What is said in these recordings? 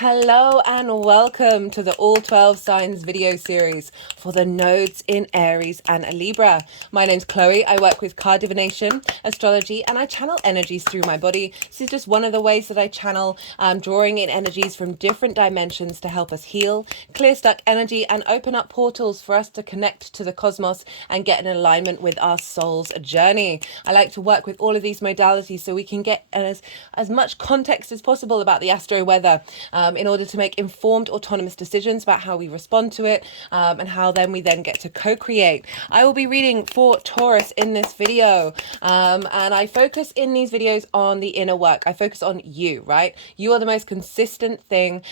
Hello and welcome to the All 12 Signs video series for the nodes in Aries and Libra. My name's Chloe. I work with card divination, astrology, and I channel energies through my body. This is just one of the ways that I channel, drawing in energies from different dimensions to help us heal, clear stuck energy, and open up portals for us to connect to the cosmos and get in alignment with our soul's journey. I like to work with all of these modalities so we can get as much context as possible about the astro weather. In order to make informed autonomous decisions about how we respond to it, and how then we then get to co-create. I will be reading for Taurus in this video, and I focus in these videos on the inner work. I focus on you, right? You are the most consistent thing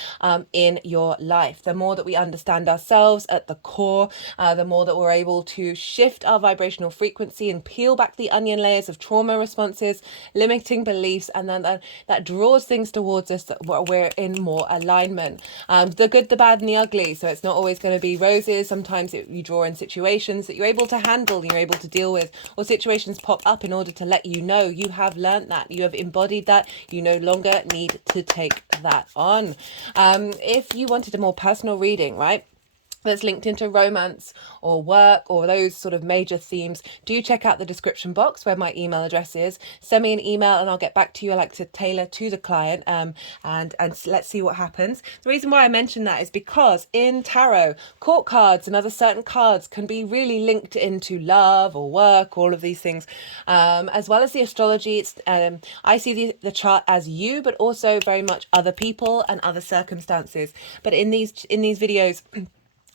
in your life. The more that we understand ourselves at the core, the more that we're able to shift our vibrational frequency and peel back the onion layers of trauma responses, limiting beliefs, and then that draws things towards us that we're in more alignment. The good, the bad, and the ugly. So it's not always going to be roses. Sometimes you draw in situations that you're able to handle, you're able to deal with, or situations pop up in order to let you know you have learned that, you have embodied that, you no longer need to take that on. If you wanted a more personal reading, right, that's linked into romance or work or those sort of major themes, do check out the description box where my email address is. Send me an email and I'll get back to you. I like to tailor to the client, and let's see what happens. The reason why I mention that is because in tarot, court cards and other certain cards can be really linked into love or work, all of these things, as well as the astrology. It's I see the chart as you, but also very much other people and other circumstances. But in these videos,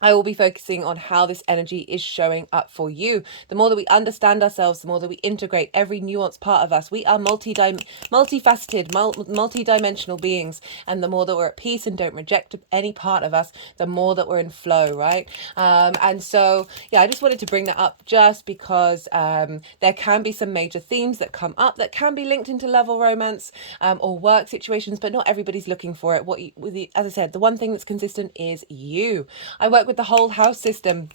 I will be focusing on how this energy is showing up for you. The more that we understand ourselves, the more that we integrate every nuanced part of us. We are multifaceted, multi-dimensional beings. And the more that we're at peace and don't reject any part of us, the more that we're in flow, right? And so, yeah, I just wanted to bring that up just because there can be some major themes that come up that can be linked into love or romance, or work situations, but not everybody's looking for it. As I said, the one thing that's consistent is you. I work with the whole house system.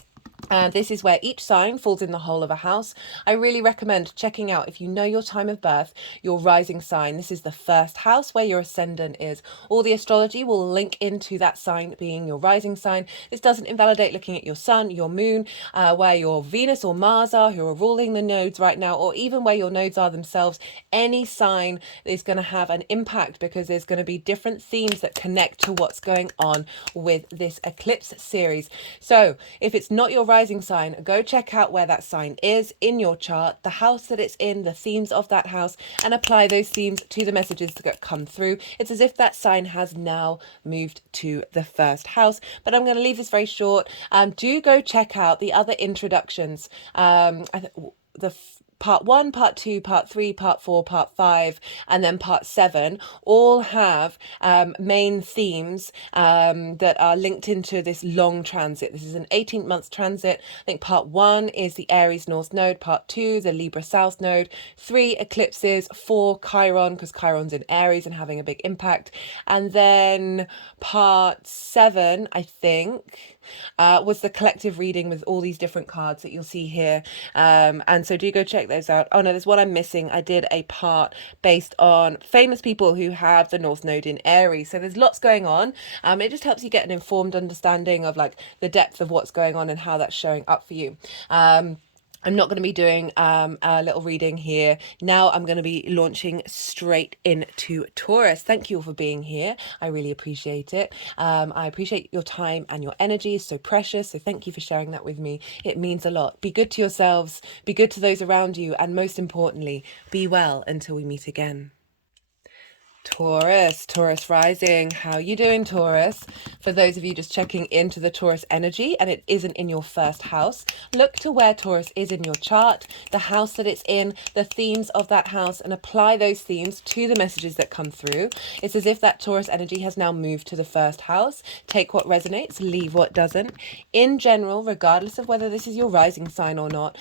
This is where each sign falls in the whole of a house. I really recommend checking out, if you know your time of birth, your rising sign. This is the first house where your ascendant is. All the astrology will link into that sign being your rising sign. This doesn't invalidate looking at your sun, your moon, where your Venus or Mars are, who are ruling the nodes right now, or even where your nodes are themselves. Any sign is going to have an impact because there's going to be different themes that connect to what's going on with this eclipse series. So if it's not your rising sign, go check out where that sign is in your chart, the house that it's in, the themes of that house, and apply those themes to the messages that come through. It's as if that sign has now moved to the first house. But I'm going to leave this very short. Do go check out the other introductions. Part 1, Part 2, Part 3, Part 4, Part 5, and then Part 7 all have main themes that are linked into this long transit. This is an 18-month transit. I think Part 1 is the Aries North Node, Part 2, the Libra South Node, 3, Eclipses, 4, Chiron, because Chiron's in Aries and having a big impact. And then Part 7, I think, was the collective reading with all these different cards that you'll see here. And so do go check those out. Oh no, there's one I'm missing. I did a part based on famous people who have the North Node in Aries. So there's lots going on. It just helps you get an informed understanding of like the depth of what's going on and how that's showing up for you. I'm not going to be doing a little reading here. Now I'm going to be launching straight into Taurus. Thank you all for being here. I really appreciate it. I appreciate your time and your energy is so precious. So thank you for sharing that with me. It means a lot. Be good to yourselves, be good to those around you, and most importantly, be well until we meet again. Taurus rising. How you doing, Taurus? For those of you just checking into the Taurus energy and it isn't in your first house, look to where Taurus is in your chart, the house that it's in, the themes of that house, and apply those themes to the messages that come through. It's as if that Taurus energy has now moved to the first house. Take what resonates, leave what doesn't. In general, regardless of whether this is your rising sign or not,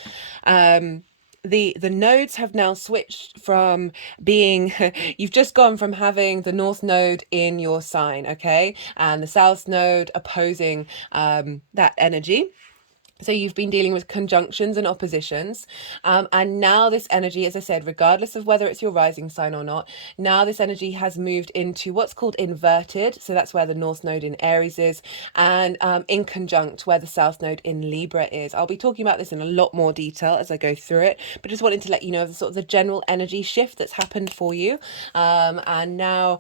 the nodes have now switched from being, you've just gone from having the North Node in your sign, okay, and the South Node opposing that energy. So you've been dealing with conjunctions and oppositions. And now this energy, as I said, regardless of whether it's your rising sign or not, now this energy has moved into what's called inverted. So that's where the North Node in Aries is, and in conjunct where the South Node in Libra is. I'll be talking about this in a lot more detail as I go through it, but just wanted to let you know the sort of the general energy shift that's happened for you. And now,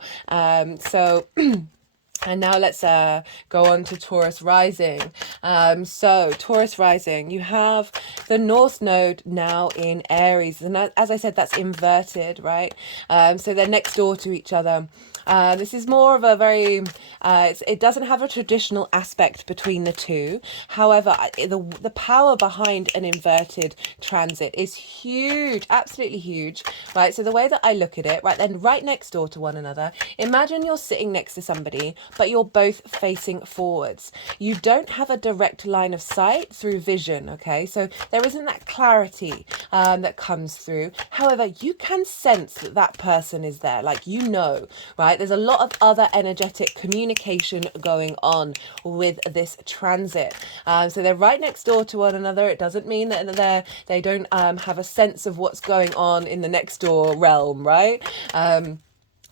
so... And now let's go on to Taurus rising. So Taurus rising, you have the North Node now in Aries. And as I said, that's inverted, right? So they're next door to each other. This is more of a very, it doesn't have a traditional aspect between the two. However, the power behind an inverted transit is huge, absolutely huge, right? So the way that I look at it, right then, right next door to one another, imagine you're sitting next to somebody, but you're both facing forwards. You don't have a direct line of sight through vision, okay? So there isn't that clarity that comes through. However, you can sense that that person is there, like, you know, right? There's a lot of other energetic communication going on with this transit. So they're right next door to one another. It doesn't mean that they don't have a sense of what's going on in the next door realm, right?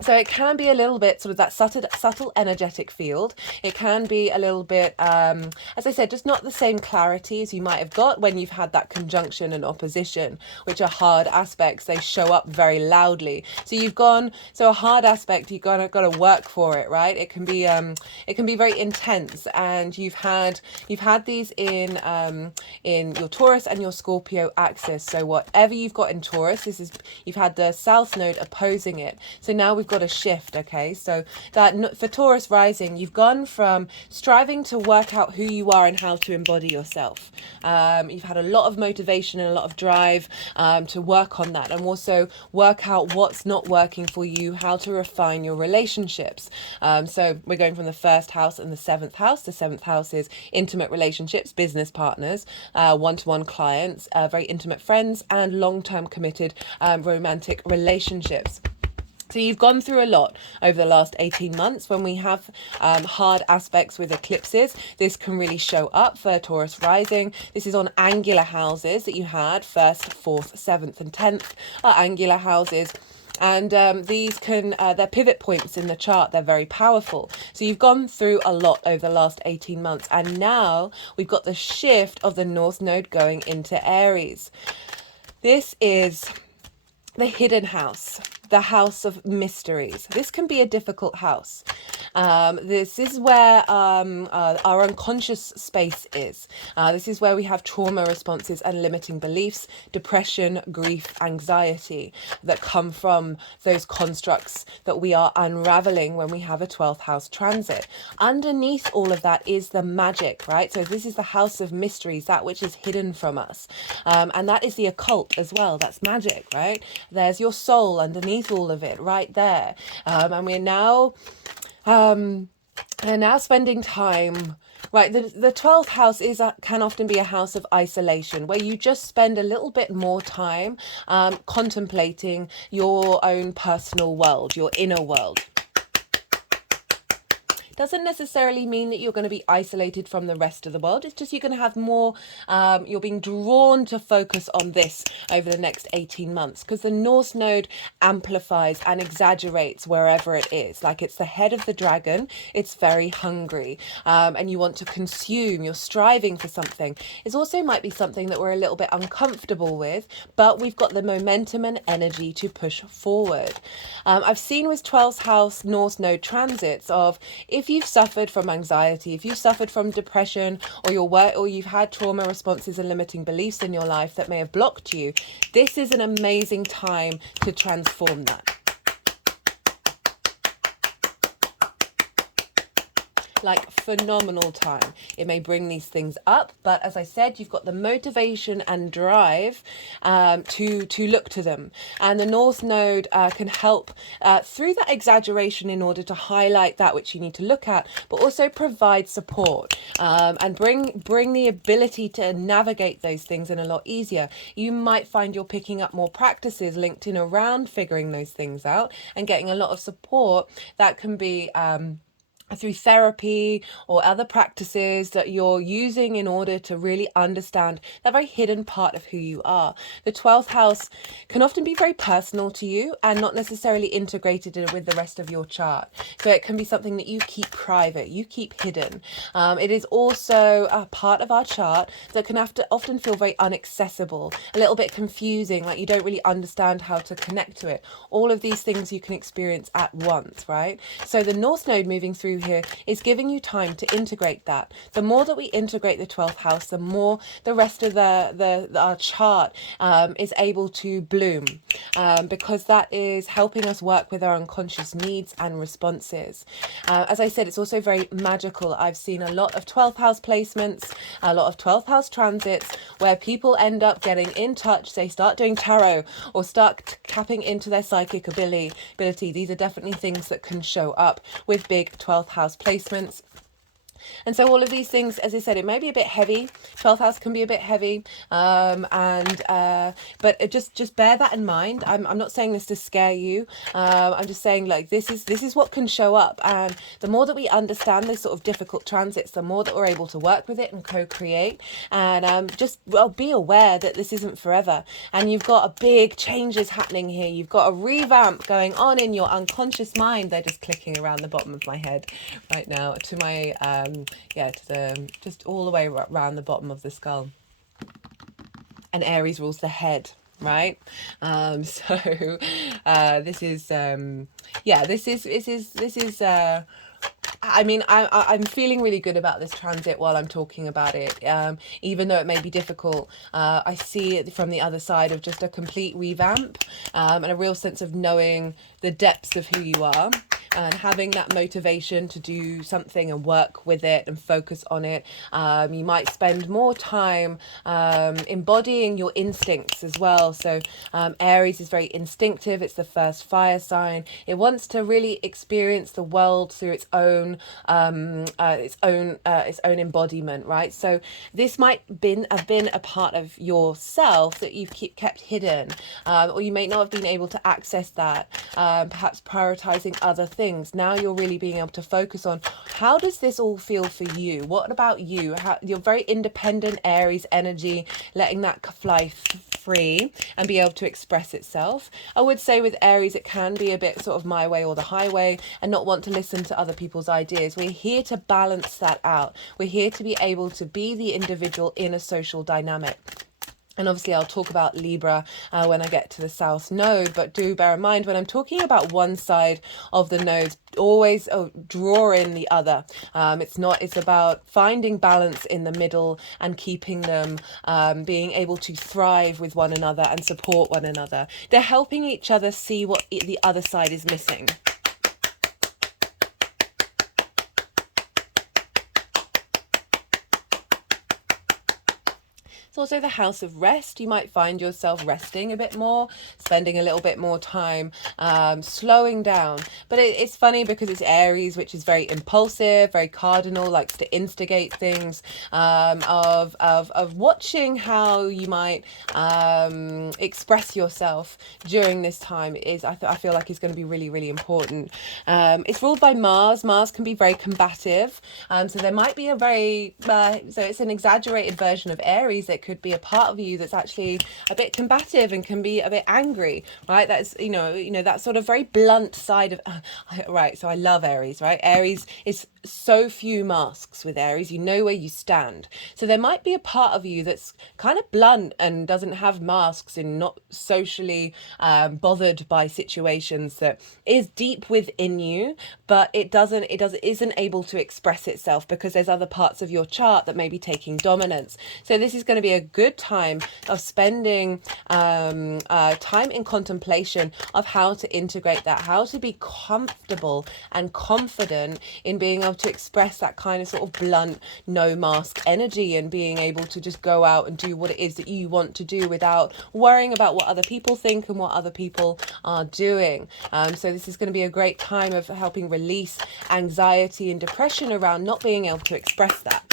So it can be a little bit sort of that subtle energetic field. It can be a little bit, as I said, just not the same clarity as you might have got when you've had that conjunction and opposition, which are hard aspects. They show up very loudly. So a hard aspect, you've got to work for it, right? It can be very intense, and you've had these in your Taurus and your Scorpio axis. So whatever you've got in Taurus, you've had the South Node opposing it. So now we've got a shift, okay? So that for Taurus rising, you've gone from striving to work out who you are and how to embody yourself. You've had a lot of motivation and a lot of drive to work on that, and also work out what's not working for you, how to refine your relationships. So we're going from the first house and the seventh house. The seventh house is intimate relationships, business partners, one-to-one clients, very intimate friends, and long-term committed romantic relationships. So you've gone through a lot over the last 18 months. When we have hard aspects with eclipses, this can really show up for Taurus rising. This is on angular houses that you had, 1st, 4th, 7th and 10th are angular houses. And these they're pivot points in the chart. They're very powerful. So you've gone through a lot over the last 18 months. And now we've got the shift of the North Node going into Aries. This is the hidden house, the house of mysteries. This can be a difficult house. This is where our unconscious space is. This is where we have trauma responses and limiting beliefs, depression, grief, anxiety that come from those constructs that we are unraveling when we have a 12th house transit. Underneath all of that is the magic, right? So this is the house of mysteries, that which is hidden from us. And that is the occult as well. That's magic, right? There's your soul underneath all of it right there. And we're now spending time, right? The 12th house can often be a house of isolation, where you just spend a little bit more time contemplating your own personal world, your inner world. Doesn't necessarily mean that you're going to be isolated from the rest of the world. It's just you're going to have more, you're being drawn to focus on this over the next 18 months, because the North Node amplifies and exaggerates wherever it is. Like, it's the head of the dragon. It's very hungry, and you want to consume. You're striving for something. It also might be something that we're a little bit uncomfortable with, but we've got the momentum and energy to push forward. I've seen with 12th house North Node transits of, if you've suffered from anxiety, if you've suffered from depression, or you've had trauma responses and limiting beliefs in your life that may have blocked you, this is an amazing time to transform that. Like, phenomenal time. It may bring these things up, but as I said, you've got the motivation and drive to look to them. And the North Node can help through that exaggeration in order to highlight that which you need to look at, but also provide support and bring the ability to navigate those things in a lot easier. You might find you're picking up more practices linked in around figuring those things out and getting a lot of support that can be through therapy or other practices that you're using in order to really understand that very hidden part of who you are. The 12th house can often be very personal to you and not necessarily integrated with the rest of your chart. So it can be something that you keep private, you keep hidden. It is also a part of our chart that can have to often feel very inaccessible, a little bit confusing, like you don't really understand how to connect to it. All of these things you can experience at once, right? So the North Node moving through here is giving you time to integrate that. The more that we integrate the 12th house, the more the rest of our chart is able to bloom, because that is helping us work with our unconscious needs and responses. As I said, it's also very magical. I've seen a lot of 12th house placements, a lot of 12th house transits where people end up getting in touch. They start doing tarot or start tapping into their psychic ability. These are definitely things that can show up with big 12th house placements. And so all of these things, as I said, it may be a bit heavy. 12th house can be a bit heavy. But just bear that in mind. I'm not saying this to scare you. I'm just saying, like, this is what can show up. And the more that we understand those sort of difficult transits, the more that we're able to work with it and co-create. And be aware that this isn't forever. And you've got a big changes happening here. You've got a revamp going on in your unconscious mind. They're just clicking around the bottom of my head right now to my just all the way around the bottom of the skull. And Aries rules the head, right? This is I mean, I'm feeling really good about this transit while I'm talking about it, even though it may be difficult. I see it from the other side of just a complete revamp, and a real sense of knowing the depths of who you are and having that motivation to do something and work with it and focus on it. You might spend more time embodying your instincts as well. So Aries is very instinctive. It's the first fire sign. It wants to really experience the world through its own embodiment, right? So this might have been a part of yourself that you've kept hidden, or you may not have been able to access that, perhaps prioritizing other things. Now you're really being able to focus on, how does this all feel for you? What about you? You're very independent Aries energy, letting that fly free and be able to express itself. I would say with Aries, it can be a bit sort of my way or the highway and not want to listen to other people's ideas. We're here to balance that out. We're here to be able to be the individual in a social dynamic. And obviously I'll talk about Libra when I get to the South Node, but do bear in mind when I'm talking about one side of the nodes, always draw in the other. It's about finding balance in the middle and keeping them being able to thrive with one another and support one another. They're helping each other see what the other side is missing. It's also the house of rest. You might find yourself resting a bit more, spending a little bit more time slowing down. But it's funny because it's Aries, which is very impulsive, very cardinal, likes to instigate things, of watching how you might express yourself during this time I feel like is going to be really, really important. It's ruled by Mars. Mars can be very combative. So there might be so it's an exaggerated version of Aries that could be a part of you that's actually a bit combative and can be a bit angry, right? That's you know that sort of very blunt side of right. So I love Aries, right? Aries is so few masks with Aries. You know where you stand. So there might be a part of you that's kind of blunt and doesn't have masks and not socially bothered by situations, that is deep within you, but it isn't able to express itself because there's other parts of your chart that may be taking dominance. So this is going to be a good time of spending time in contemplation of how to integrate that, how to be comfortable and confident in being able to express that kind of sort of blunt, no mask energy, and being able to just go out and do what it is that you want to do without worrying about what other people think and what other people are doing. So this is going to be a great time of helping release anxiety and depression around not being able to express that.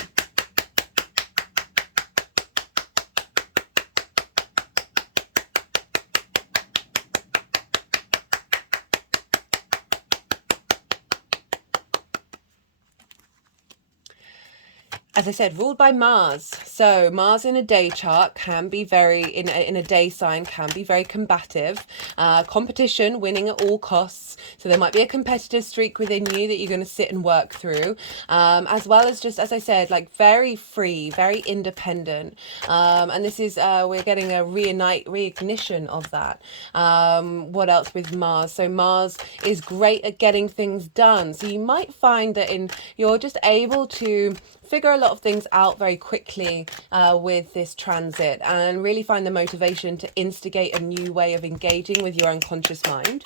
as I said, ruled by Mars. So Mars in a day chart can be very, in a day sign, can be very combative. Competition, winning at all costs. So there might be a competitive streak within you that you're going to sit and work through. As well as just, as I said, like very free, very independent. And this is, we're getting a reignition of that. What else with Mars? So Mars is great at getting things done. So you might find that you're just able to figure a lot of things out very quickly with this transit, and really find the motivation to instigate a new way of engaging with your unconscious mind.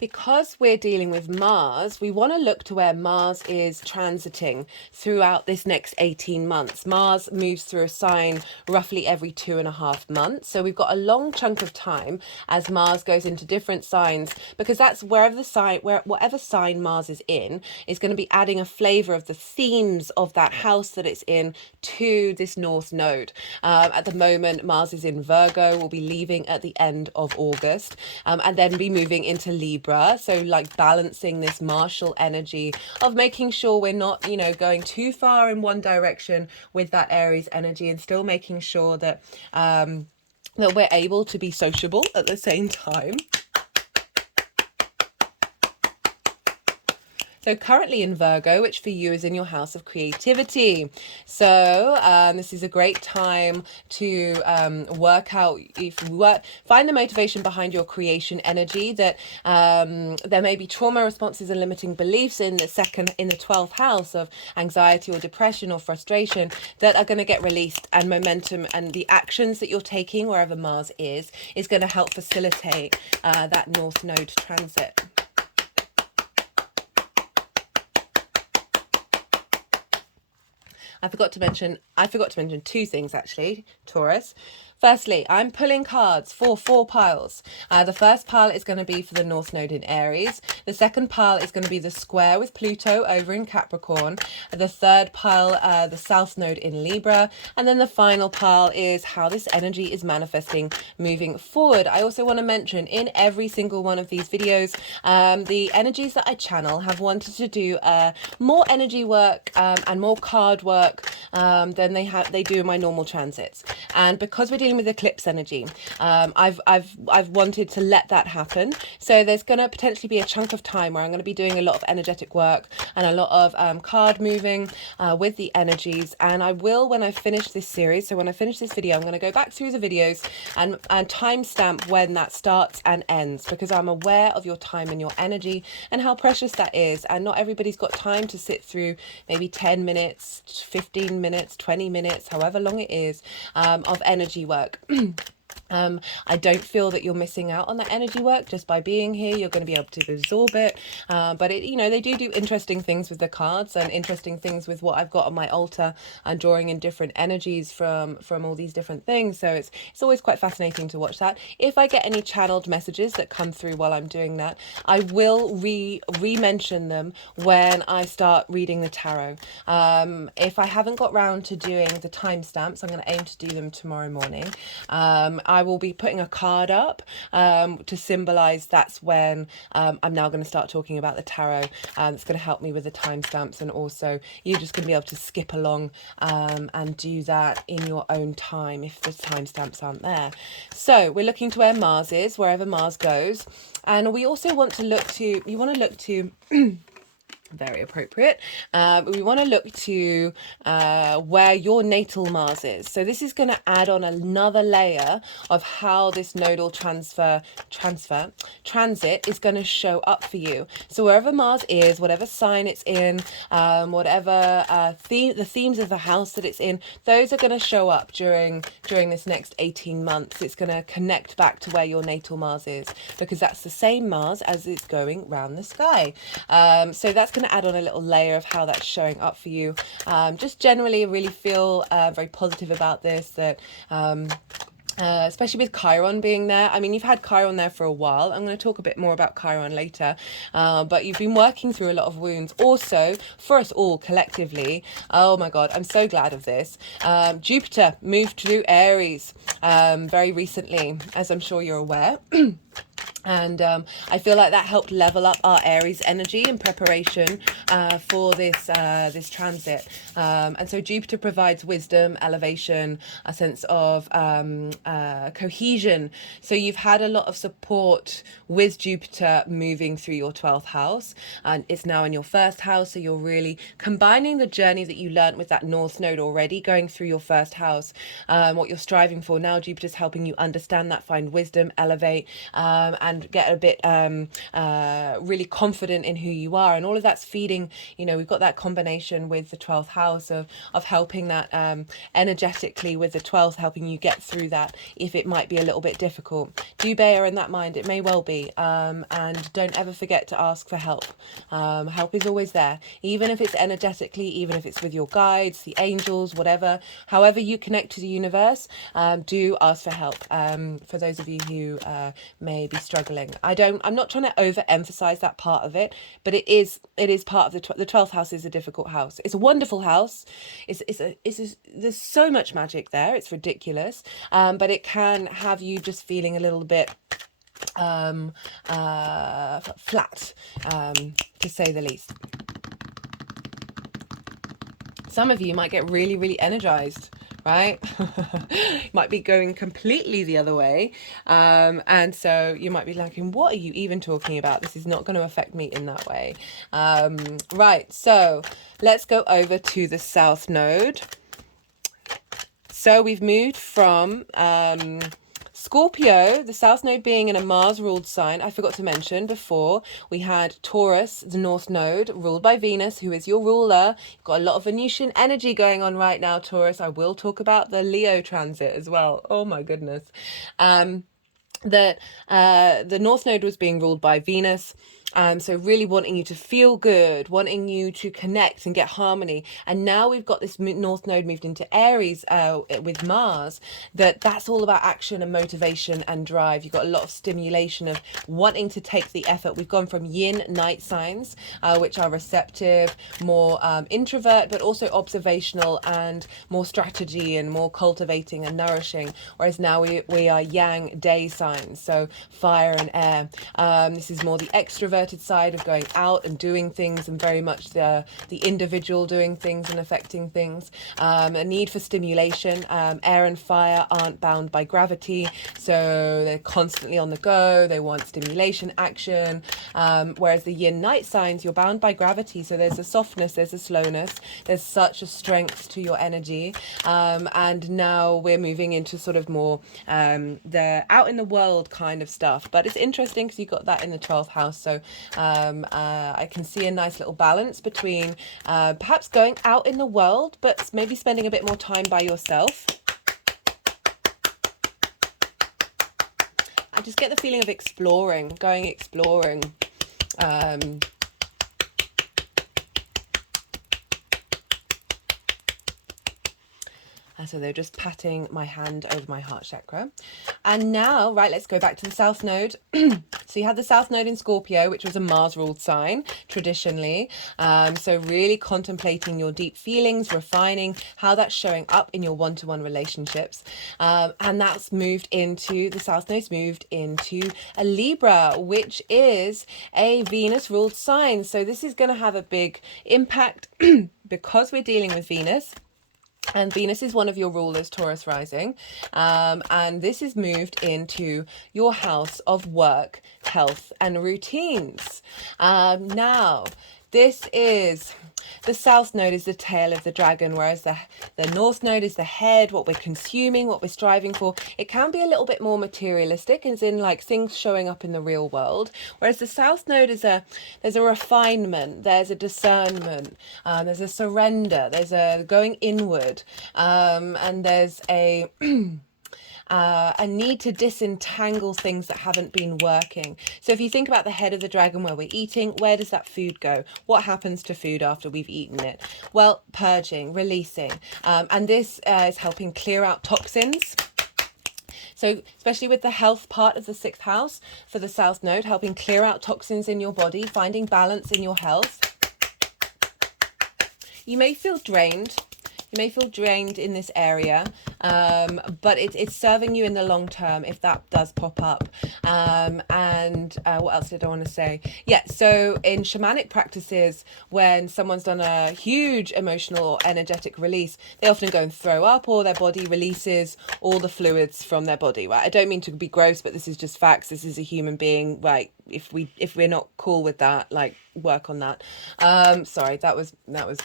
Because we're dealing with Mars, we want to look to where Mars is transiting throughout this next 18 months. Mars moves through a sign roughly every 2.5 months. So we've got a long chunk of time as Mars goes into different signs, because that's whatever sign Mars is in is going to be adding a flavor of the themes of that house that it's in to this North Node. At the moment, Mars is in Virgo, will be leaving at the end of August, and then be moving into Libra. So like balancing this martial energy of making sure we're not, going too far in one direction with that Aries energy, and still making sure that that we're able to be sociable at the same time. So currently in Virgo, which for you is in your house of creativity. So this is a great time to work out, find the motivation behind your creation energy, that there may be trauma responses and limiting beliefs in the 12th house of anxiety or depression or frustration that are going to get released, and momentum and the actions that you're taking wherever Mars is going to help facilitate that North Node transit. I forgot to mention two things actually, Taurus. Firstly, I'm pulling cards for 4 piles. The first pile is going to be for the North Node in Aries. The second pile is going to be the square with Pluto over in Capricorn. The third pile, the South Node in Libra. And then the final pile is how this energy is manifesting moving forward. I also want to mention in every single one of these videos, the energies that I channel have wanted to do more energy work and more card work than they do in my normal transits. And because we're dealing with eclipse energy, I've wanted to let that happen. So there's going to potentially be a chunk of time where I'm going to be doing a lot of energetic work and a lot of card moving with the energies. And I will, when I finish this series, so when I finish this video, I'm going to go back through the videos and timestamp when that starts and ends, because I'm aware of your time and your energy and how precious that is. And not everybody's got time to sit through maybe 10 minutes, 15 minutes, 20 minutes, however long it is, of energy work. I don't feel that you're missing out on that energy work just by being here. You're going to be able to absorb it. But they do interesting things with the cards and interesting things with what I've got on my altar and drawing in different energies from all these different things. So it's always quite fascinating to watch that. If I get any channeled messages that come through while I'm doing that, I will re-mention them when I start reading the tarot. If I haven't got round to doing the timestamps, I'm going to aim to do them tomorrow morning. I will be putting a card up to symbolize that's when I'm now going to start talking about the tarot. It's going to help me with the timestamps, and also you're just going to be able to skip along and do that in your own time if the timestamps aren't there. So we're looking to where Mars is, wherever Mars goes, and we also want to look to very appropriate. We want to look to where your natal Mars is. So this is going to add on another layer of how this nodal transit is going to show up for you. So wherever Mars is, whatever sign it's in, whatever the themes of the house that it's in, those are going to show up during this next 18 months. It's going to connect back to where your natal Mars is, because that's the same Mars as it's going round the sky. So that's going to add on a little layer of how that's showing up for you. Just generally, I really feel very positive about this, that especially with Chiron being there. I mean, you've had Chiron there for a while. I'm going to talk a bit more about Chiron later, but you've been working through a lot of wounds. Also, for us all collectively, oh my God, I'm so glad of this. Jupiter moved through Aries. very recently, as I'm sure you're aware. And I feel like that helped level up our Aries energy in preparation for this transit. And so Jupiter provides wisdom, elevation, a sense of cohesion. So you've had a lot of support with Jupiter moving through your 12th house, and it's now in your first house. So you're really combining the journey that you learned with that North Node already, going through your first house, what you're striving for. Now Jupiter's helping you understand that, find wisdom, elevate, and get a bit really confident in who you are. And all of that's feeding, you know, we've got that combination with the 12th house of helping that energetically with the 12th, helping you get through that if it might be a little bit difficult. Do bear in that mind, it may well be. And don't ever forget to ask for help. Help is always there, even if it's energetically, even if it's with your guides, the angels, whatever, however you connect to the universe. Do ask for help. For those of you who may be struggling, I'm not trying to overemphasize that part of it, but it is part of the 12th house. Is a difficult house. It's a wonderful house. There's so much magic there, it's ridiculous. But it can have you just feeling a little bit flat, to say the least. Some of you might get really, really energized, right? Might be going completely the other way. And so you might be like, what are you even talking about? This is not going to affect me in that way. Right, so let's go over to the South Node. So we've moved from Scorpio, the South Node being in a Mars-ruled sign. I forgot to mention before, we had Taurus, the North Node, ruled by Venus, who is your ruler. You've got a lot of Venusian energy going on right now, Taurus. I will talk about the Leo transit as well. Oh my goodness. The North Node was being ruled by Venus. So really wanting you to feel good, wanting you to connect and get harmony. And now we've got this North Node moved into Aries with Mars, that's all about action and motivation and drive. You've got a lot of stimulation of wanting to take the effort. We've gone from yin night signs, which are receptive, more introvert, but also observational and more strategy and more cultivating and nourishing. Whereas now we are yang day signs, so fire and air. This is more the extrovert side of going out and doing things, and very much the individual doing things and affecting things. A need for stimulation. Air and fire aren't bound by gravity, so they're constantly on the go. They want stimulation, action. Whereas the yin night signs, you're bound by gravity, so there's a softness, there's a slowness, there's such a strength to your energy. And now we're moving into sort of more the out in the world kind of stuff. But it's interesting because you've got that in the 12th house, so I can see a nice little balance between perhaps going out in the world, but maybe spending a bit more time by yourself. I just get the feeling of exploring, going exploring. So they're just patting my hand over my heart chakra. And now, right, let's go back to the South Node. So you had the South Node in Scorpio, which was a Mars-ruled sign, traditionally. So really contemplating your deep feelings, refining how that's showing up in your one-to-one relationships. And that's moved into, the South Node's moved into a Libra, which is a Venus-ruled sign. So this is going to have a big impact because we're dealing with Venus. And Venus is one of your rulers, Taurus rising. And this is moved into your house of work, health, and routines. Now, this is... the South Node is the tail of the dragon, whereas the North Node is the head, what we're consuming, what we're striving for. It can be a little bit more materialistic, as in like things showing up in the real world. Whereas the South Node is there's a refinement, there's a discernment, there's a surrender, there's a going inward, and there's a need to disentangle things that haven't been working. So if you think about the head of the dragon where we're eating, where does that food go? What happens to food after we've eaten it? Well, purging, releasing. And this is helping clear out toxins. So especially with the health part of the 6th house for the South Node, helping clear out toxins in your body, finding balance in your health. You may feel drained. You may feel drained in this area, but it's serving you in the long term if that does pop up. And what else did I want to say? Yeah, so in shamanic practices, when someone's done a huge emotional or energetic release, they often go and throw up, or their body releases all the fluids from their body, right? I don't mean to be gross, but this is just facts. This is a human being, right? If we're not cool with that, like, work on that. Sorry, that was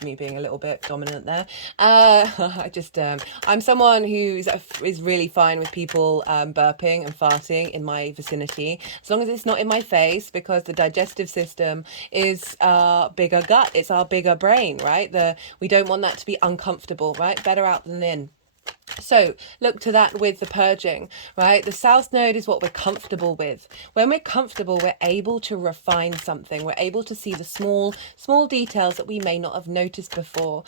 me being a little bit dominant there. I just I'm someone who is really fine with people burping and farting in my vicinity, as long as it's not in my face, because the digestive system is our bigger gut, it's our bigger brain, right? We don't want that to be uncomfortable, right? Better out than in. So look to that with the purging, right? The South Node is what we're comfortable with. When we're comfortable, we're able to refine something. We're able to see the small details that we may not have noticed before.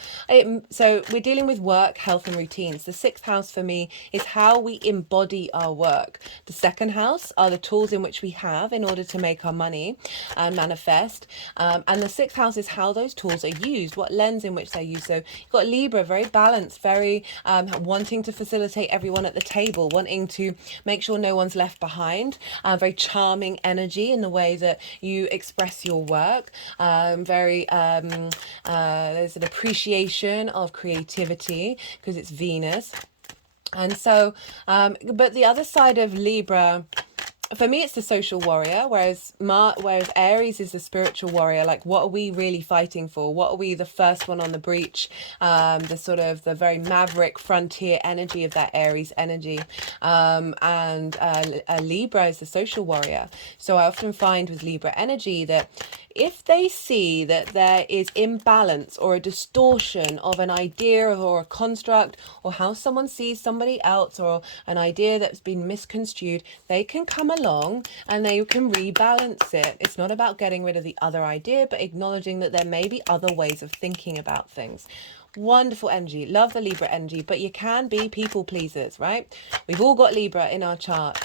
So we're dealing with work, health and routines. The 6th house for me is how we embody our work. The 2nd house are the tools in which we have in order to make our money and manifest. And the 6th house is how those tools are used, what lens in which they're used. So you've got Libra, very balanced, very wanting to facilitate everyone at the table, wanting to make sure no one's left behind. Very charming energy in the way that you express your work. There's an appreciation of creativity because it's Venus. And so, but the other side of Libra, for me, it's the social warrior, whereas Aries is the spiritual warrior. Like, what are we really fighting for? What are we the first one on the breach? The sort of the very maverick frontier energy of that Aries energy. And Libra is the social warrior. So I often find with Libra energy that if they see that there is imbalance or a distortion of an idea or a construct, or how someone sees somebody else, or an idea that's been misconstrued, they can come along and they can rebalance it. It's not about getting rid of the other idea, but acknowledging that there may be other ways of thinking about things. Wonderful energy. Love the Libra energy, but you can be people pleasers, right? We've all got Libra in our chart.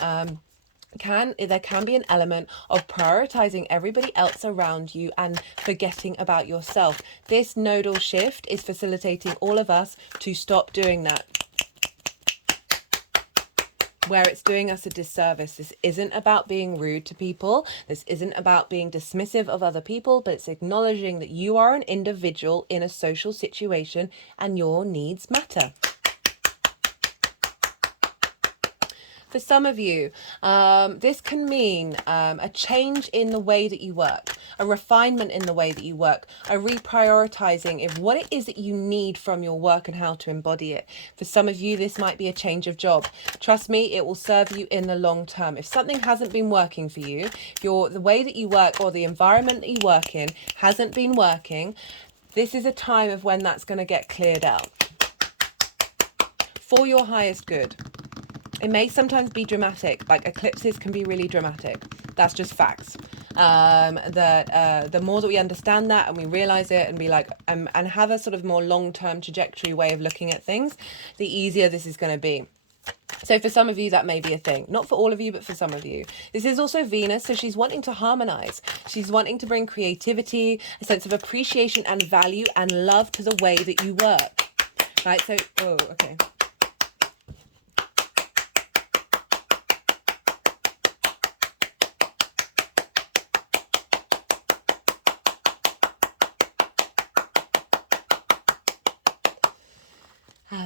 There can be an element of prioritizing everybody else around you and forgetting about yourself. This nodal shift is facilitating all of us to stop doing that, where it's doing us a disservice. This isn't about being rude to people. This isn't about being dismissive of other people, but it's acknowledging that you are an individual in a social situation and your needs matter. For some of you, this can mean a change in the way that you work, a refinement in the way that you work, a reprioritizing of what it is that you need from your work and how to embody it. For some of you, this might be a change of job. Trust me, it will serve you in the long term. If something hasn't been working for you, the way that you work or the environment that you work in hasn't been working, this is a time of when that's going to get cleared out for your highest good. It may sometimes be dramatic, like eclipses can be really dramatic. That's just facts. The more that we understand that and we realize it and be like, and have a sort of more long-term trajectory way of looking at things, the easier this is going to be. So for some of you, that may be a thing. Not for all of you, but for some of you. This is also Venus, so she's wanting to harmonize. She's wanting to bring creativity, a sense of appreciation and value and love to the way that you work. Right, so, oh, okay.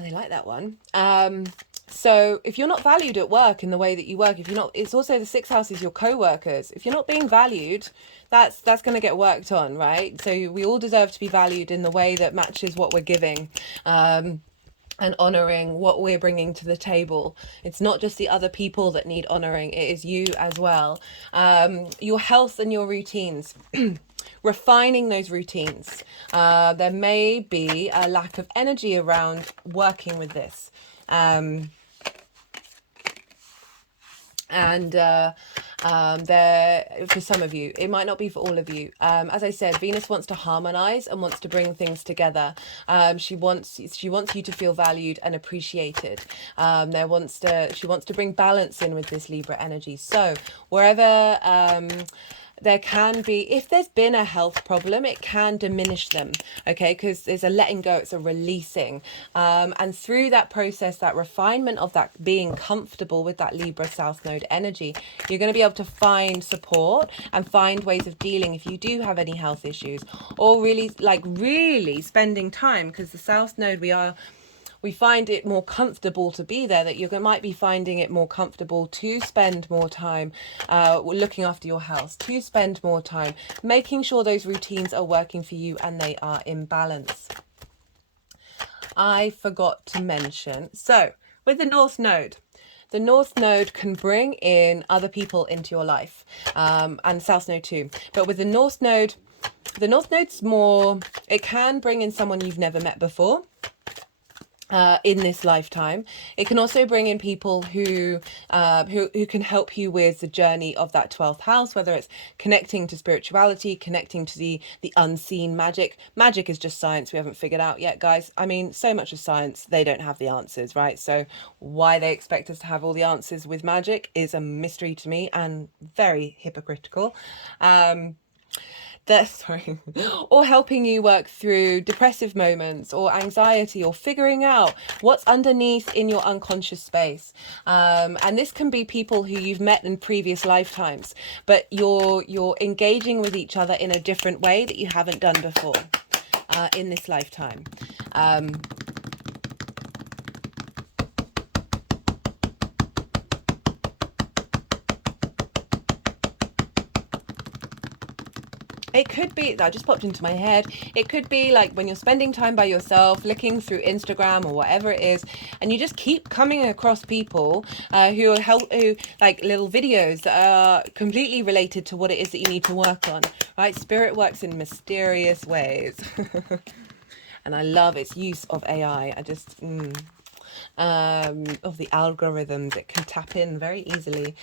They like that one. So if you're not valued at work in the way that you work, it's also the 6th house is your co-workers. If you're not being valued, that's going to get worked on, right? So we all deserve to be valued in the way that matches what we're giving. And honoring what we're bringing to the table. It's not just the other people that need honoring, it is you as well. Your health and your routines. Refining those routines. There may be a lack of energy around working with this. There, for some of you, it might not be for all of you. As I said, Venus wants to harmonize and wants to bring things together. She wants you to feel valued and appreciated. She wants to bring balance in with this Libra energy. So wherever there can be, if there's been a health problem, it can diminish them, okay, because there's a letting go, it's a releasing, and through that process, that refinement of that being comfortable with that Libra South Node energy, you're going to be able to find support and find ways of dealing if you do have any health issues, or really really spending time, because the South Node, we find it more comfortable to be there, that you might be finding it more comfortable to spend more time looking after your health, to spend more time making sure those routines are working for you and they are in balance. I forgot to mention, so with the North Node can bring in other people into your life, and South Node too. But with the North Node's more, it can bring in someone you've never met before. In this lifetime. It can also bring in people who can help you with the journey of that 12th house, whether it's connecting to spirituality, connecting to the unseen magic. Magic is just science we haven't figured out yet, guys. I mean, so much of science, they don't have the answers, right? So why they expect us to have all the answers with magic is a mystery to me and very hypocritical. Or helping you work through depressive moments or anxiety, or figuring out what's underneath in your unconscious space. And this can be people who you've met in previous lifetimes, but you're engaging with each other in a different way that you haven't done before in this lifetime. It could be, that just popped into my head, it could be like when you're spending time by yourself, looking through Instagram or whatever it is, and you just keep coming across people who like little videos that are completely related to what it is that you need to work on, right? Spirit works in mysterious ways. And I love its use of AI. I just, of the algorithms, it can tap in very easily.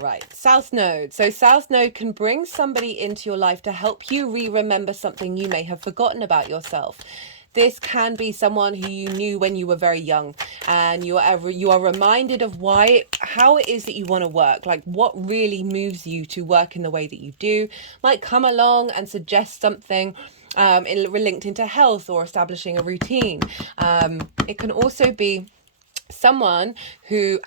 Right, South Node. So South Node can bring somebody into your life to help you remember something you may have forgotten about yourself. This can be someone who you knew when you were very young, and you are reminded of how it is that you want to work, like what really moves you to work in the way that you do. Might come along and suggest something linked into health or establishing a routine. It can also be someone who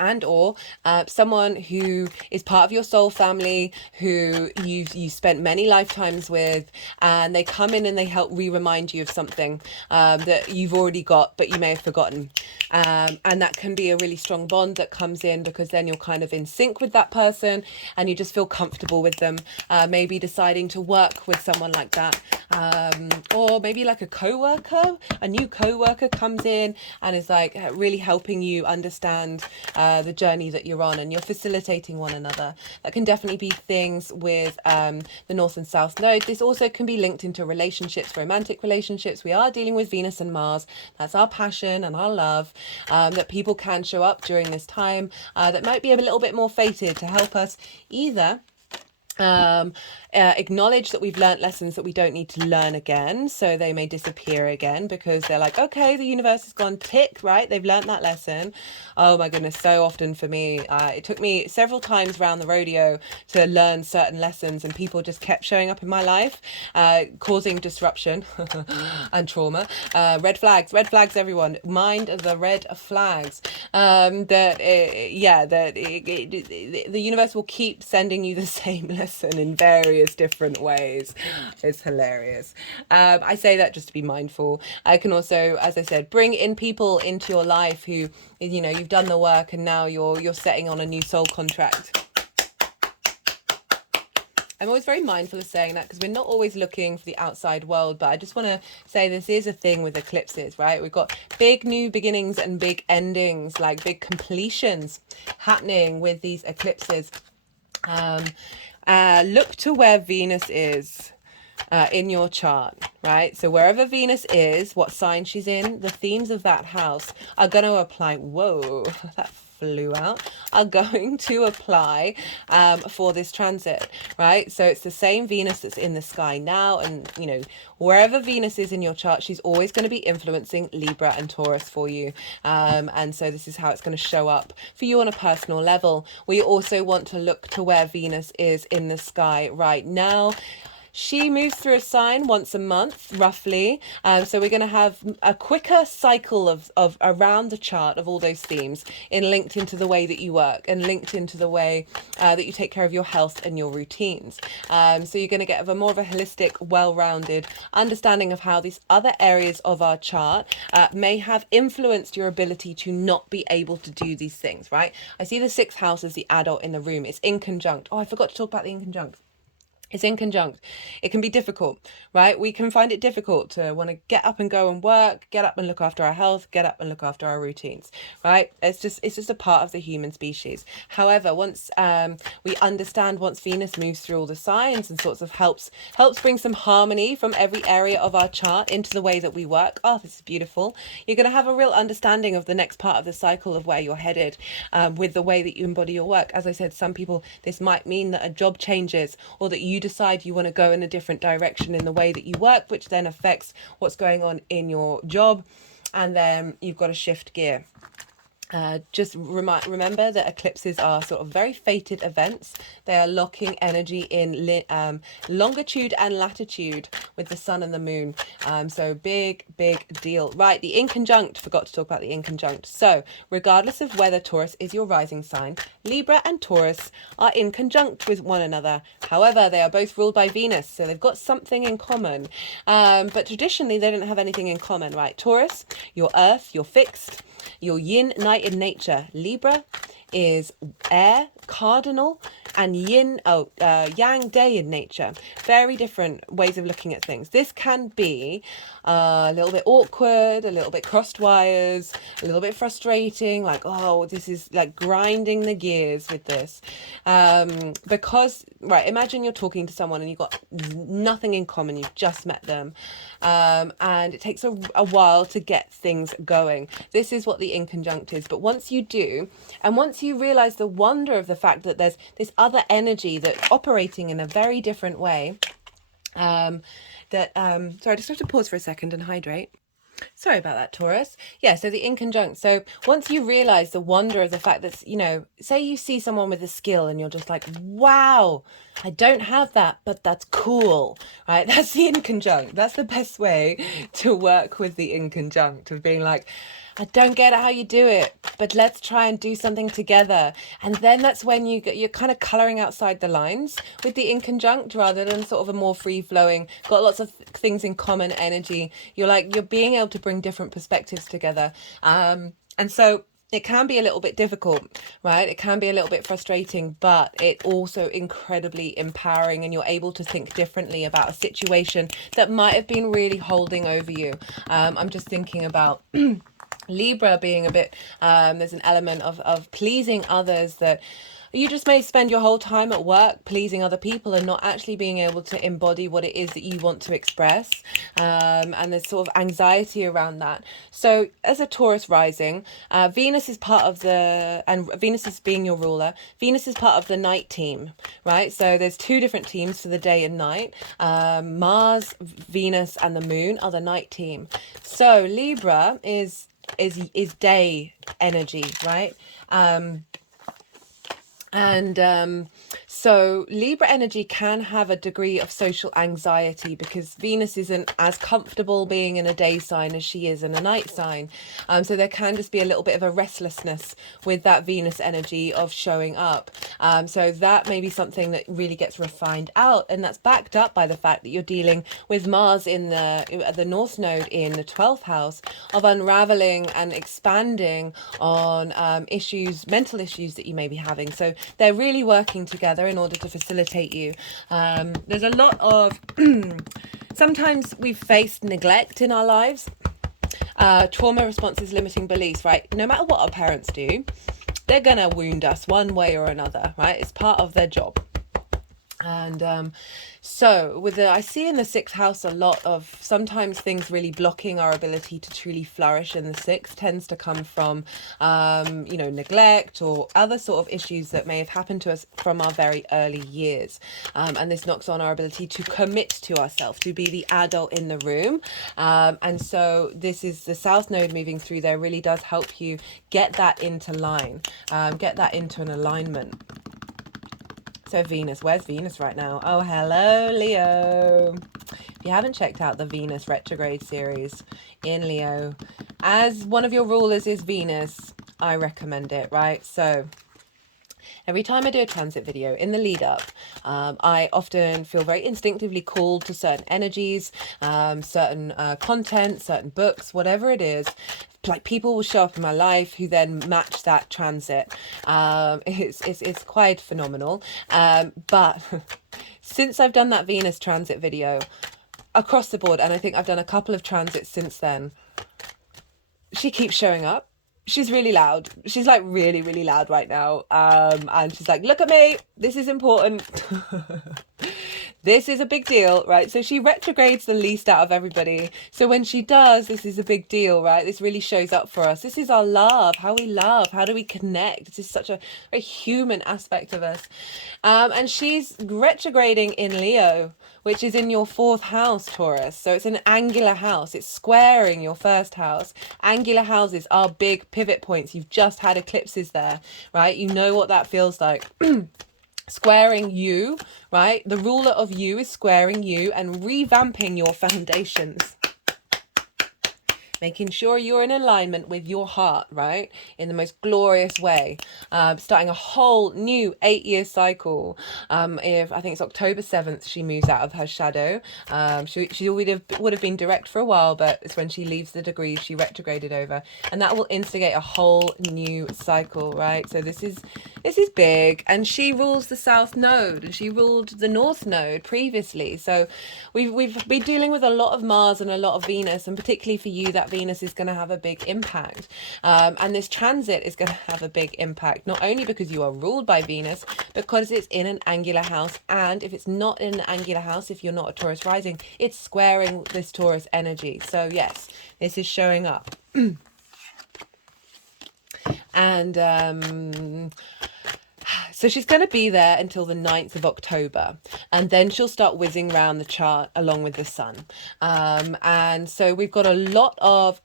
someone who is part of your soul family, who you spent many lifetimes with, and they come in and they help remind you of something that you've already got but you may have forgotten, and that can be a really strong bond that comes in, because then you're kind of in sync with that person and you just feel comfortable with them. Maybe deciding to work with someone like that, or maybe like a new co-worker comes in and is like really helping you understand the journey that you're on, and you're facilitating one another. That can definitely be things with the North and South Node. This also can be linked into relationships, romantic relationships. We are dealing with Venus and Mars. That's our passion and our love, that people can show up during this time that might be a little bit more fated to help us either acknowledge that we've learnt lessons that we don't need to learn again, so they may disappear again because they're like, okay, the universe has gone tick, right? They've learnt that lesson. Oh my goodness, so often for me, it took me several times around the rodeo to learn certain lessons, and people just kept showing up in my life, causing disruption and trauma. Red flags, everyone. Mind the red flags. The universe will keep sending you the same lesson in various different ways. It's hilarious. I say that just to be mindful. I can also, as I said, bring in people into your life who, you know, you've done the work and now you're setting on a new soul contract. I'm always very mindful of saying that because we're not always looking for the outside world, but I just want to say this is a thing with eclipses, right? We've got big new beginnings and big endings, like big completions happening with these eclipses. Look to where Venus is in your chart, right? So wherever Venus is, what sign she's in, the themes of that house are going to apply. Whoa, that flew out, are going to apply for this transit, right? So it's the same Venus that's in the sky now, and you know, wherever Venus is in your chart, she's always going to be influencing Libra and Taurus for you. And so this is how it's going to show up for you on a personal level. We also want to look to where Venus is in the sky right now. She moves through a sign once a month, roughly. So we're going to have a quicker cycle of around the chart of all those themes linked into the way that you work and linked into the way that you take care of your health and your routines. So you're going to get more of a holistic, well-rounded understanding of how these other areas of our chart may have influenced your ability to not be able to do these things, right? I see the sixth house as the adult in the room. It's in conjunct. Oh, I forgot to talk about the in conjunct. It's in conjunct. It can be difficult, right? We can find it difficult to want to get up and go and work, get up and look after our health, get up and look after our routines, right? It's just a part of the human species. However, once we understand, once Venus moves through all the signs and sorts of helps bring some harmony from every area of our chart into the way that we work. Oh, this is beautiful. You're going to have a real understanding of the next part of the cycle of where you're headed with the way that you embody your work. As I said, some people, this might mean that a job changes or that you decide you want to go in a different direction in the way that you work, which then affects what's going on in your job, and then you've got to shift gear. Just remember that eclipses are sort of very fated events. They are locking energy in longitude and latitude with the sun and the moon. So big deal. Right, the inconjunct. Forgot to talk about the inconjunct. So regardless of whether Taurus is your rising sign, Libra and Taurus are in conjunct with one another. However, they are both ruled by Venus, so they've got something in common. But traditionally, they don't have anything in common, right? Taurus, your earth, you're fixed. Your yin, night in nature. Libra is air, cardinal, and yang, day in nature. Very different ways of looking at things. This can be a little bit awkward, a little bit crossed wires, a little bit frustrating, like, oh, this is like grinding the gears with this. Because, right, imagine you're talking to someone and you've got nothing in common, you've just met them, and it takes a while to get things going. This is what the inconjunct is. But once you do, and once you realize the wonder of the fact that there's this other energy that's operating in a very different way, sorry, I just have to pause for a second and hydrate. Sorry about that, Taurus. Yeah, so the inconjunct. So once you realize the wonder of the fact that, you know, say you see someone with a skill and you're just like, wow, I don't have that, but that's cool, right? That's the inconjunct. That's the best way to work with the inconjunct, of being like, I don't get how you do it, but let's try and do something together. And then that's when you're kind of colouring outside the lines with the inconjunct, rather than sort of a more free-flowing, got lots of things in common energy. You're being able to bring different perspectives together. And so it can be a little bit difficult, right? It can be a little bit frustrating, but it also incredibly empowering, and you're able to think differently about a situation that might have been really holding over you. I'm just thinking about Libra being a bit, there's an element of pleasing others, that you just may spend your whole time at work pleasing other people and not actually being able to embody what it is that you want to express. And there's sort of anxiety around that. So as a Taurus rising, Venus is part of and Venus is being your ruler, Venus is part of the night team, right? So there's two different teams for the day and night. Mars, Venus, and the moon are the night team. So Libra is day energy, right? So Libra energy can have a degree of social anxiety because Venus isn't as comfortable being in a day sign as she is in a night sign. So there can just be a little bit of a restlessness with that Venus energy of showing up. So that may be something that really gets refined out, and that's backed up by the fact that you're dealing with Mars in the North Node in the 12th house, of unraveling and expanding on mental issues that you may be having. So they're really working together in order to facilitate you. There's a lot of sometimes we've faced neglect in our lives, trauma responses, limiting beliefs, right? No matter what our parents do, they're gonna wound us one way or another, right? It's part of their job. And so with I see in the sixth house a lot of sometimes things really blocking our ability to truly flourish in the sixth tends to come from, neglect or other sort of issues that may have happened to us from our very early years. And this knocks on our ability to commit to ourselves, to be the adult in the room. And so this is the South Node moving through there really does help you get that into line, get that into an alignment. So Venus, where's Venus right now? Oh, hello, Leo. If you haven't checked out the Venus retrograde series in Leo, as one of your rulers is Venus, I recommend it, right? So every time I do a transit video in the lead up, I often feel very instinctively called to certain energies, certain content, certain books, whatever it is. Like people will show up in my life who then match that transit. It's quite phenomenal. But since I've done that Venus transit video across the board, and I think I've done a couple of transits since then, she keeps showing up. She's really loud. She's like really, really loud right now. And she's like, look at me. This is important. This is a big deal, right? So she retrogrades the least out of everybody. So when she does, this is a big deal, right? This really shows up for us. This is our love, how we love, how do we connect? This is such a very human aspect of us. And she's retrograding in Leo, which is in your fourth house, Taurus. So it's an angular house. It's squaring your first house. Angular houses are big pivot points. You've just had eclipses there, right? You know what that feels like. Squaring you, right? The ruler of you is squaring you and revamping your foundations. Making sure you're in alignment with your heart, right? In the most glorious way. Starting a whole new 8-year cycle. If I think it's October 7th, she moves out of her shadow. She would have been direct for a while, but it's when she leaves the degree, she retrograded over. And that will instigate a whole new cycle, right? So this is big. And she rules the South Node and she ruled the North Node previously. So we've been dealing with a lot of Mars and a lot of Venus, and particularly for you, that Venus is going to have a big impact. And this transit is going to have a big impact, not only because you are ruled by Venus, because it's in an angular house. And if it's not in an angular house, if you're not a Taurus rising, it's squaring this Taurus energy. So yes, this is showing up. And so she's going to be there until the 9th of October, and then she'll start whizzing around the chart along with the sun. And so we've got a lot of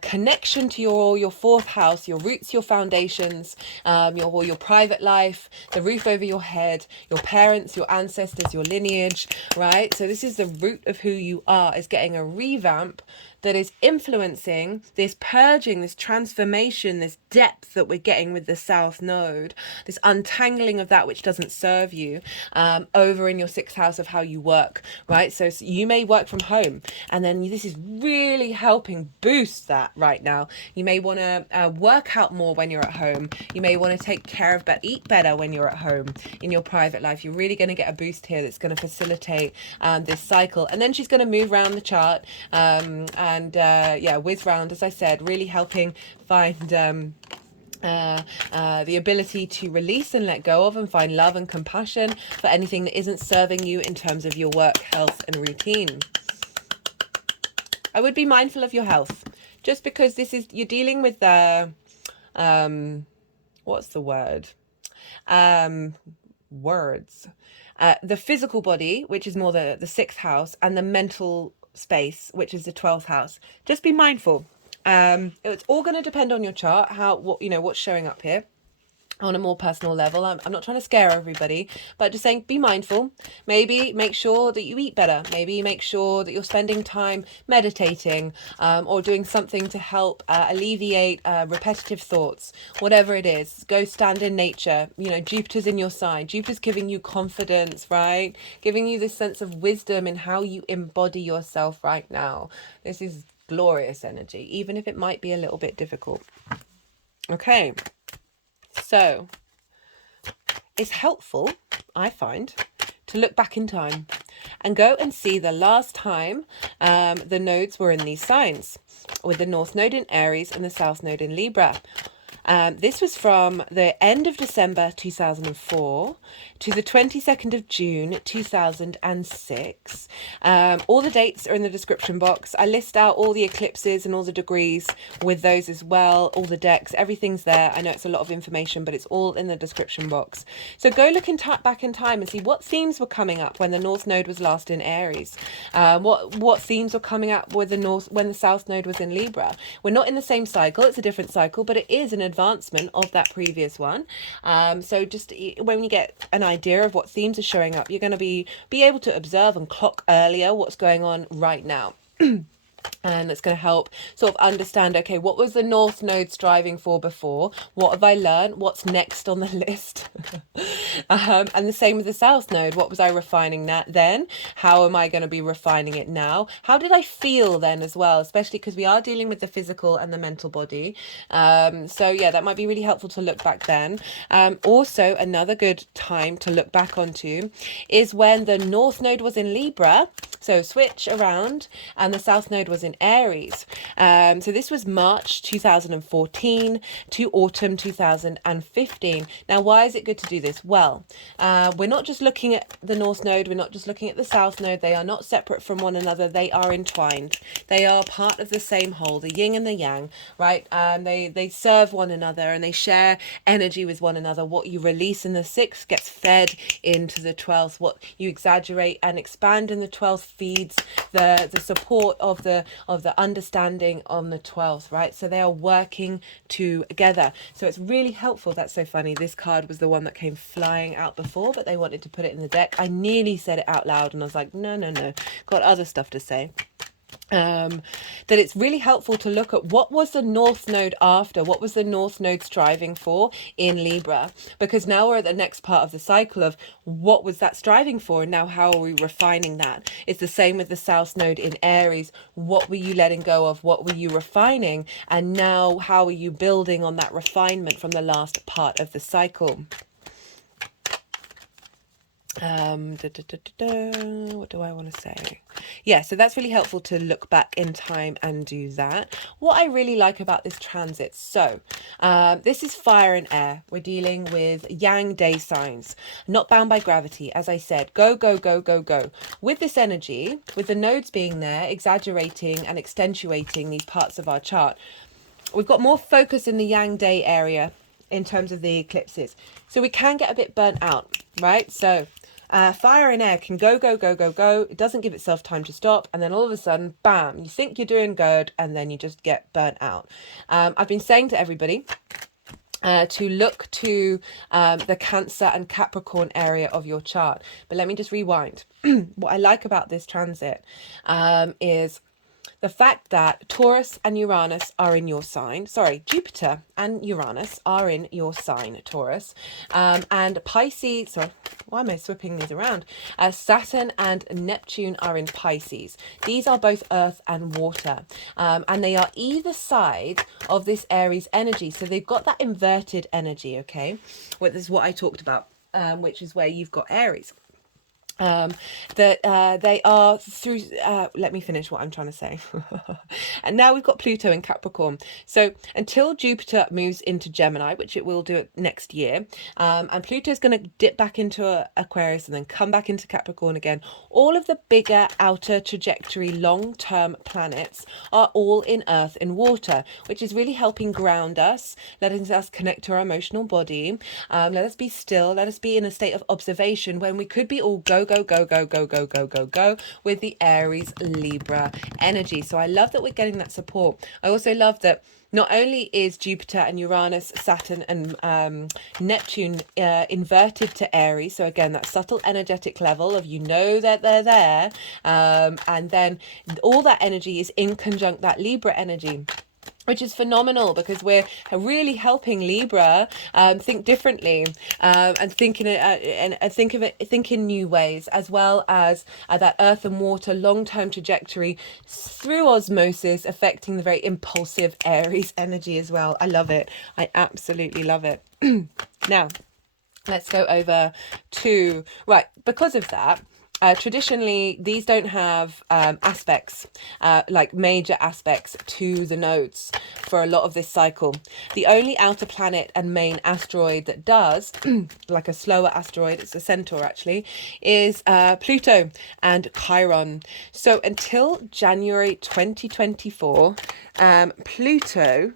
connection to your fourth house, your roots, your foundations, your private life, the roof over your head, your parents, your ancestors, your lineage, right? So this is the root of who you are, is getting a revamp that is influencing this purging, this transformation, this depth that we're getting with the South Node, this untangling of that which doesn't serve you, over in your sixth house of how you work, right? So you may work from home, and then this is really helping boost that right now. You may want to work out more when you're at home. You may want to take care of, eat better when you're at home in your private life. You're really going to get a boost here that's going to facilitate this cycle. And then she's going to move around the chart, and whiz round, as I said, really helping find the ability to release and let go of and find love and compassion for anything that isn't serving you in terms of your work, health and routine. I would be mindful of your health, just because you're dealing with the what's the word? Words. The physical body, which is more the sixth house, and the mental space, which is the 12th house. Just be mindful. It's all going to depend on your chart, what's showing up here on a more personal level. I'm not trying to scare everybody, but just saying, be mindful. Maybe make sure that you eat better. Maybe make sure that you're spending time meditating, or doing something to help alleviate repetitive thoughts. Whatever it is, go stand in nature. Jupiter's in your sign. Jupiter's giving you confidence, right? Giving you this sense of wisdom in how you embody yourself right now. This is glorious energy, even if it might be a little bit difficult. Okay. So it's helpful, I find, to look back in time and go and see the last time the nodes were in these signs, with the North Node in Aries and the South Node in Libra. This was from the end of December 2004 to the 22nd of June 2006. All the dates are in the description box. I list out all the eclipses and all the degrees with those as well, all the decks, everything's there. I know it's a lot of information, but it's all in the description box. So go look back in time and see what themes were coming up when the North Node was last in Aries. What themes were coming up with when the South Node was in Libra. We're not in the same cycle, it's a different cycle, but it is an advancement of that previous one. So just when you get an idea of what themes are showing up, you're going to be able to observe and clock earlier what's going on right now. And it's going to help sort of understand, okay, what was the North Node striving for before? What have I learned? What's next on the list? And the same with the South Node. What was I refining that then? How am I going to be refining it now? How did I feel then as well? Especially because we are dealing with the physical and the mental body. So yeah, that might be really helpful to look back then. Also, another good time to look back onto is when the North Node was in Libra. So switch around, and the South Node was in Aries. So this was March 2014 to autumn 2015. Now, why is it good to do this? Well, we're not just looking at the North Node, we're not just looking at the South Node. They are not separate from one another. They are entwined. They are part of the same whole, the yin and the yang, right? They serve one another and they share energy with one another. What you release in the 6th gets fed into the 12th. What you exaggerate and expand in the 12th feeds the support of the understanding on the 12th, right? So they are working together. So it's really helpful. That's so funny. This card was the one that came flying out before, but they wanted to put it in the deck. I nearly said it out loud and I was like, no, got other stuff to say. That it's really helpful to look at what was the North Node after, what was the North Node striving for in Libra, because now we're at the next part of the cycle of what was that striving for, and now how are we refining that? It's the same with the South Node in Aries. What were you letting go of? What were you refining? And now how are you building on that refinement from the last part of the cycle? What do I want to say? Yeah, so that's really helpful to look back in time and do that. What I really like about this transit, so this is fire and air. We're dealing with yang day signs, not bound by gravity. As I said, go, go, go, go, go. With this energy, with the nodes being there, exaggerating and accentuating these parts of our chart, we've got more focus in the yang day area in terms of the eclipses. So we can get a bit burnt out, right? So fire and air can go, go, go, go, go. It doesn't give itself time to stop. And then all of a sudden, bam, you think you're doing good and then you just get burnt out. I've been saying to everybody to look to the Cancer and Capricorn area of your chart. But let me just rewind. What I like about this transit is the fact that Taurus and Uranus are in your sign. Sorry, Jupiter and Uranus are in your sign, Taurus. And Pisces, sorry, why am I swapping these around? Saturn and Neptune are in Pisces. These are both earth and water. And they are either side of this Aries energy. So they've got that inverted energy, okay? Well, this is what I talked about, which is where you've got Aries. They are through, let me finish what I'm trying to say. And now we've got Pluto in Capricorn. So until Jupiter moves into Gemini, which it will do next year, and Pluto is going to dip back into Aquarius and then come back into Capricorn again, all of the bigger outer trajectory long-term planets are all in earth and water, which is really helping ground us, letting us connect to our emotional body. Let us be still, let us be in a state of observation when we could be all go, go, go, go, go, go, go, go, go with the Aries Libra energy. So I love that we're getting that support. I also love that not only is Jupiter and Uranus, Saturn and Neptune inverted to Aries. So again, that subtle energetic level of, you know, that they're there. And then all that energy is in conjunct that Libra energy, which is phenomenal because we're really helping Libra think differently and think in new ways, as well as that earth and water long-term trajectory through osmosis affecting the very impulsive Aries energy as well. I love it. I absolutely love it. Now, let's go over to, right, because of that, Traditionally, these don't have aspects, like major aspects to the nodes for a lot of this cycle. The only outer planet and main asteroid that does, like a slower asteroid, it's a centaur actually, is Pluto and Chiron. So until January 2024, Pluto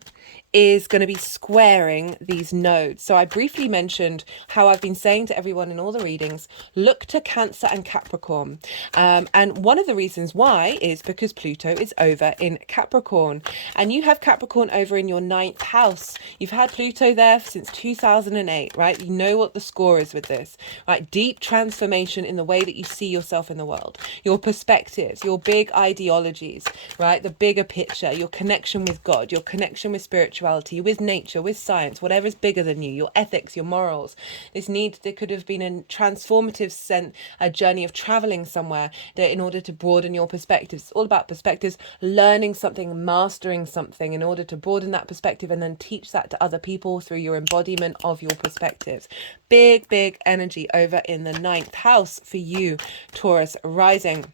is going to be squaring these nodes. So I briefly mentioned how I've been saying to everyone in all the readings, look to Cancer and Capricorn. And one of the reasons why is because Pluto is over in Capricorn. And you have Capricorn over in your 9th house. You've had Pluto there since 2008, right? You know what the score is with this, right? Deep transformation in the way that you see yourself in the world, your perspectives, your big ideologies, right? The bigger picture, your connection with God, your connection with spirituality, with nature, with science, whatever is bigger than you, your ethics, your morals. There could have been a transformative a journey of traveling somewhere that in order to broaden your perspectives. It's all about perspectives, learning something, mastering something in order to broaden that perspective and then teach that to other people through your embodiment of your perspectives. Big, big energy over in the 9th house for you, Taurus rising.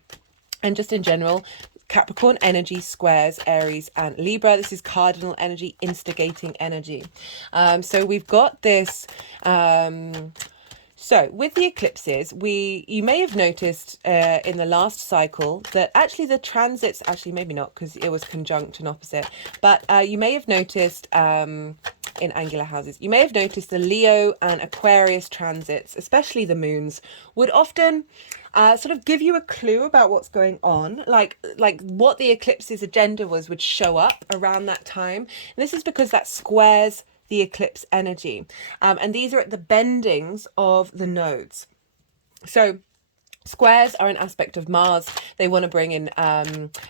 And just in general, Capricorn energy squares Aries and Libra. This is cardinal energy, instigating energy. So we've got this. So with the eclipses, you may have noticed in the last cycle that actually the transits, actually maybe not because it was conjunct and opposite, but you may have noticed in angular houses, you may have noticed the Leo and Aquarius transits, especially the moons, would often sort of give you a clue about what's going on, like what the eclipse's agenda would show up around that time. And this is because that squares the eclipse energy. And these are at the bendings of the nodes. So squares are an aspect of Mars. They want to bring in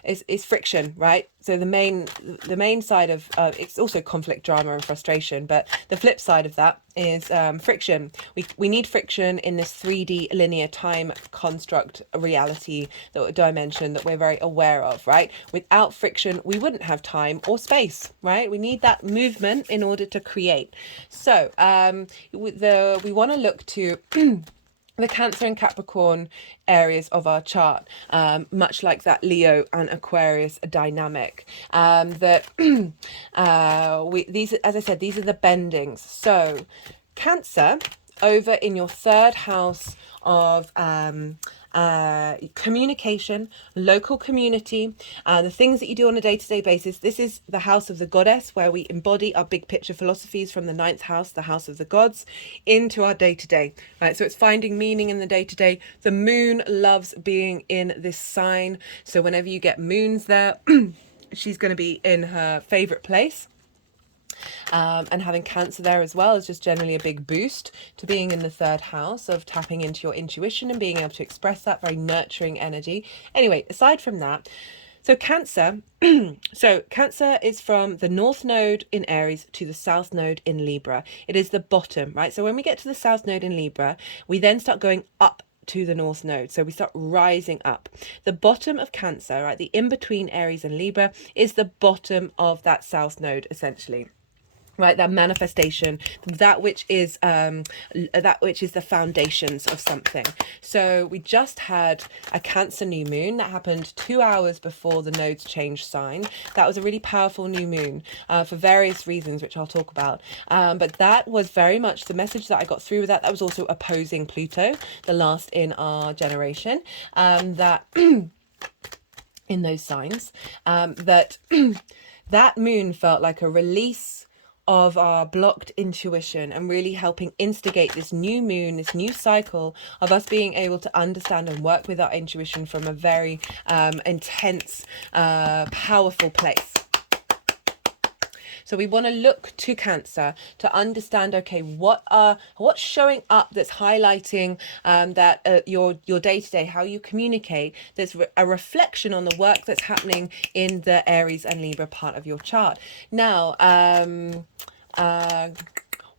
is friction, right? So the main side of it's also conflict, drama, and frustration. But the flip side of that is friction. We need friction in this 3D linear time construct reality, that dimension that we're very aware of, right? Without friction, we wouldn't have time or space, right? We need that movement in order to create. So we want to look to the Cancer and Capricorn areas of our chart, much like that Leo and Aquarius dynamic. These, as I said, these are the bendings. So Cancer over in your 3rd house of communication, local community, the things that you do on a day-to-day basis. This is the house of the goddess, where we embody our big picture philosophies from the 9th house, the house of the gods, into our day-to-day, right? So it's finding meaning in the day-to-day. The moon loves being in this sign. So whenever you get moons there, she's going to be in her favorite place. And having Cancer there as well is just generally a big boost to being in the 3rd house of tapping into your intuition and being able to express that very nurturing energy. Anyway, aside from that, so Cancer, Cancer is from the North Node in Aries to the South Node in Libra. It is the bottom, right? So when we get to the South Node in Libra, we then start going up to the North Node. So we start rising up. The bottom of Cancer, right, the in-between Aries and Libra, is the bottom of that South Node, essentially. Right, that manifestation, that which is the foundations of something. So we just had a Cancer new moon that happened 2 hours before the nodes changed sign. That was a really powerful new moon for various reasons, which I'll talk about. But that was very much the message that I got through with that. That was also opposing Pluto, the last in our generation. That in those signs, that that moon felt like a release of our blocked intuition and really helping instigate this new moon, this new cycle of us being able to understand and work with our intuition from a very intense, powerful place. So we want to look to Cancer to understand, okay, what's showing up that's highlighting that your day-to-day, how you communicate, there's a reflection on the work that's happening in the Aries and Libra part of your chart. Now,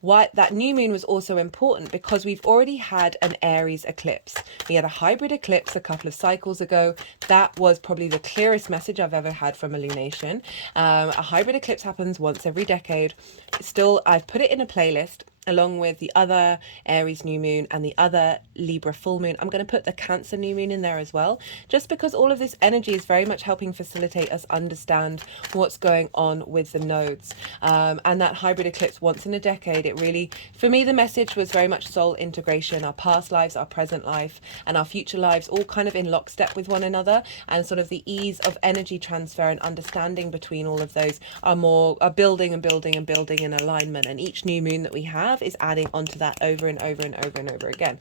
why that new moon was also important because we've already had an Aries eclipse. We had a hybrid eclipse a couple of cycles ago. That was probably the clearest message I've ever had from a lunation. A hybrid eclipse happens once every decade. Still, I've put it in a playlist. along with the other Aries new moon and the other Libra full moon. I'm going to put the Cancer new moon in there as well, just because all of this energy is very much helping facilitate us understand what's going on with the nodes. And that hybrid eclipse once in a decade, it really, for me, the message was very much soul integration, our past lives, our present life, and our future lives, all kind of in lockstep with one another, and sort of the ease of energy transfer and understanding between all of those are building and building and building in alignment. And each new moon that we have is adding onto that over and over and over and over again.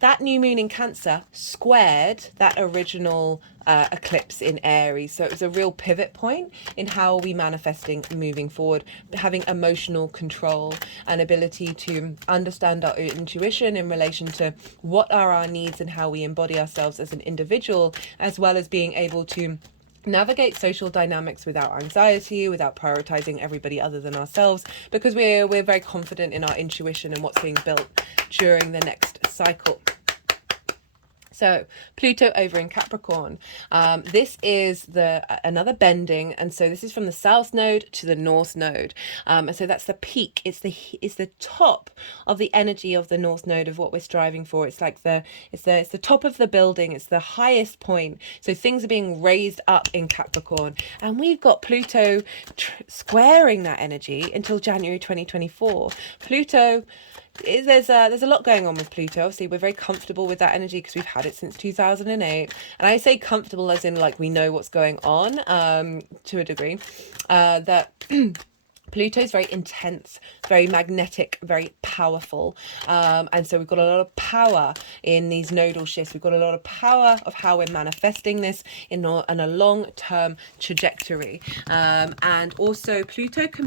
That new moon in Cancer squared that original eclipse in Aries. So it was a real pivot point in how are we manifesting moving forward, having emotional control and ability to understand our intuition in relation to what are our needs and how we embody ourselves as an individual, as well as being able to navigate social dynamics without anxiety, without prioritizing everybody other than ourselves, because we're very confident in our intuition and what's being built during the next cycle. So Pluto over in Capricorn, this is another bending, and so this is from the south node to the north node, and so that's the peak. It's the top of the energy of the north node of what we're striving for. It's like it's the top of the building. It's the highest point. So things are being raised up in Capricorn, and we've got Pluto squaring that energy until January 2024. Pluto. There's a lot going on with Pluto. Obviously, we're very comfortable with that energy because we've had it since 2008. And I say comfortable as in like we know what's going on to a degree. That Pluto is very intense, very magnetic, very powerful. And so we've got a lot of power in these nodal shifts. We've got a lot of power of how we're manifesting this in a long-term trajectory. And also Pluto can